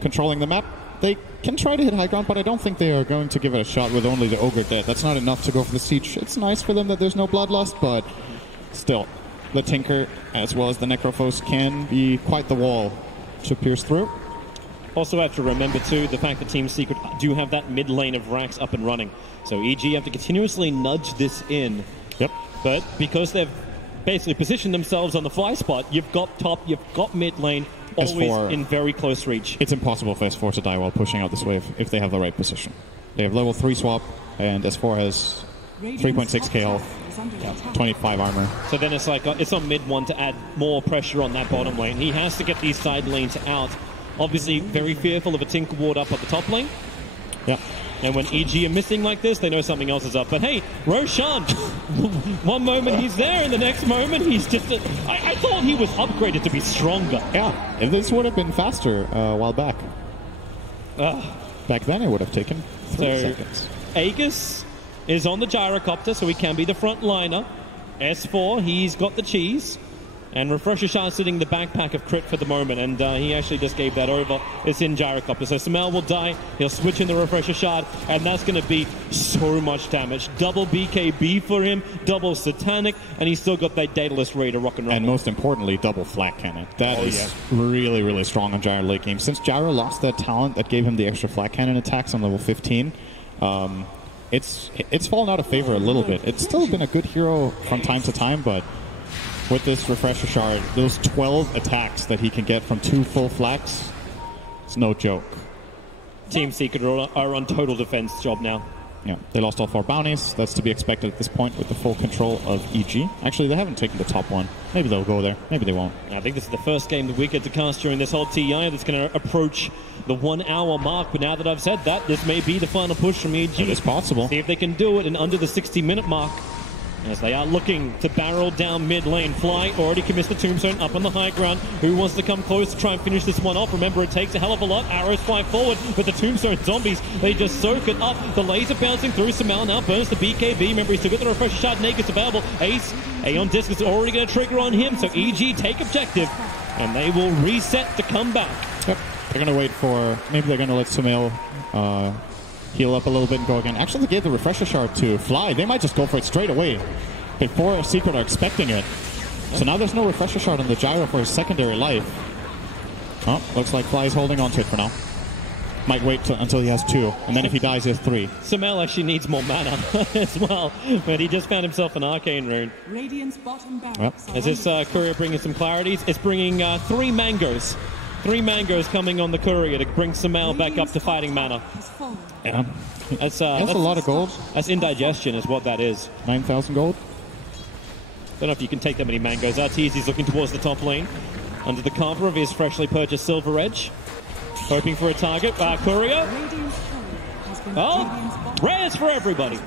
controlling the map. They can try to hit high ground, but I don't think they are going to give it a shot with only the Ogre dead. That's not enough to go for the siege. It's nice for them that there's no bloodlust, but still, the Tinker as well as the Necrophos can be quite the wall to pierce through. Also have to remember, too, the fact that Team Secret do have that mid lane of racks up and running. So EG have to continuously nudge this in. Yep. But because they've basically positioned themselves on the fly spot, you've got top, you've got mid lane, always S4, in very close reach. It's impossible for S4 to die while pushing out this wave if they have the right position. They have level 3 swap, and S4 has 3.6k health, 25 armor. So then it's like it's on mid-1 to add more pressure on that bottom lane. He has to get these side lanes out. Obviously, very fearful of a Tinker Ward up at the top lane. Yeah. And when EG are missing like this, they know something else is up. But hey, Roshan, one moment he's there, and the next moment he's just... I thought he was upgraded to be stronger. Yeah, if this would have been faster a while back. Back then it would have taken 3 seconds. Aegis is on the gyrocopter, so he can be the front liner. S4, he's got the cheese. And Refresher Shard sitting in the backpack of Crit for the moment, and he actually just gave that over. It's in Gyrocopter, so Samael will die. He'll switch in the Refresher Shard, and that's going to be so much damage. Double BKB for him, double Satanic, and he's still got that Daedalus ready to rock and roll. And most importantly, double Flat Cannon. That is really, really strong on Gyro late game. Since Gyro lost that talent that gave him the extra Flat Cannon attacks on level 15, it's fallen out of favor a little bit. It's still been a good hero from time to time, but with this Refresher Shard, those 12 attacks that he can get from 2 full flaks, it's no joke. Team Secret are on total defense job now. Yeah, they lost all 4 bounties. That's to be expected at this point with the full control of EG. Actually, they haven't taken the top one. Maybe they'll go there. Maybe they won't. I think this is the first game that we get to cast during this whole TI that's going to approach the 1 hour mark. But now that I've said that, this may be the final push from EG. It is possible. See if they can do it in under the 60-minute mark. As they are looking to barrel down mid lane. Fly already commits the Tombstone up on the high ground. Who wants to come close to try and finish this one off? Remember, it takes a hell of a lot. Arrows fly forward, but the Tombstone zombies, they just soak it up. The laser bouncing through. Samael now burns the BKB. Remember, he's still got the Refresher Shard. Nagus available. Ace, Aeon Disc is already going to trigger on him. So EG take objective, and they will reset to come back. Yep. They're going to wait for... Maybe they're going to let Samael heal up a little bit and go again. Actually, they gave the Refresher Shard to Fly. They might just go for it straight away before Secret are expecting it. So now there's no Refresher Shard on the Gyro for his secondary life. Oh, looks like Fly is holding on to it for now. might wait until he has 2, and then if he dies, he has 3. Samel actually needs more mana as well, but he just found himself an Arcane Rune. Radiant's bottom barracks. As this courier bringing some clarities, it's bringing 3 mangoes. 3 mangoes coming on the courier to bring Samel back up to fighting mana. Yeah. That's a lot of gold. That's indigestion is what that is. 9,000 gold. Don't know if you can take that many mangoes. Arteezy's looking towards the top lane. Under the cover of his freshly purchased Silver Edge. Hoping for a target. Courier. Oh, rares for everybody.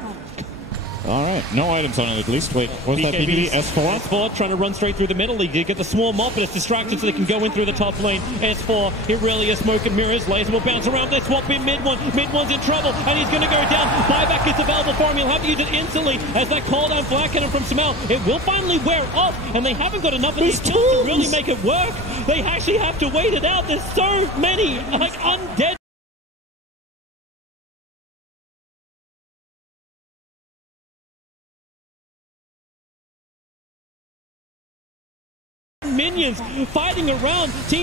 All right, no items on it at least. Wait, what's that PPD? S4? S4 trying to run straight through the middle. He did get the swarm off, but it's distracted so they can go in through the top lane. S4, Irelia, smoke and mirrors. Laser will bounce around. They swap in mid one. Mid one's in trouble, and he's going to go down. Buyback is available for him. He'll have to use it instantly as that call down flag cannon from Samel. It will finally wear off, and they haven't got enough of these tools to really make it work. They actually have to wait it out. There's so many, like, undead minions fighting around. Team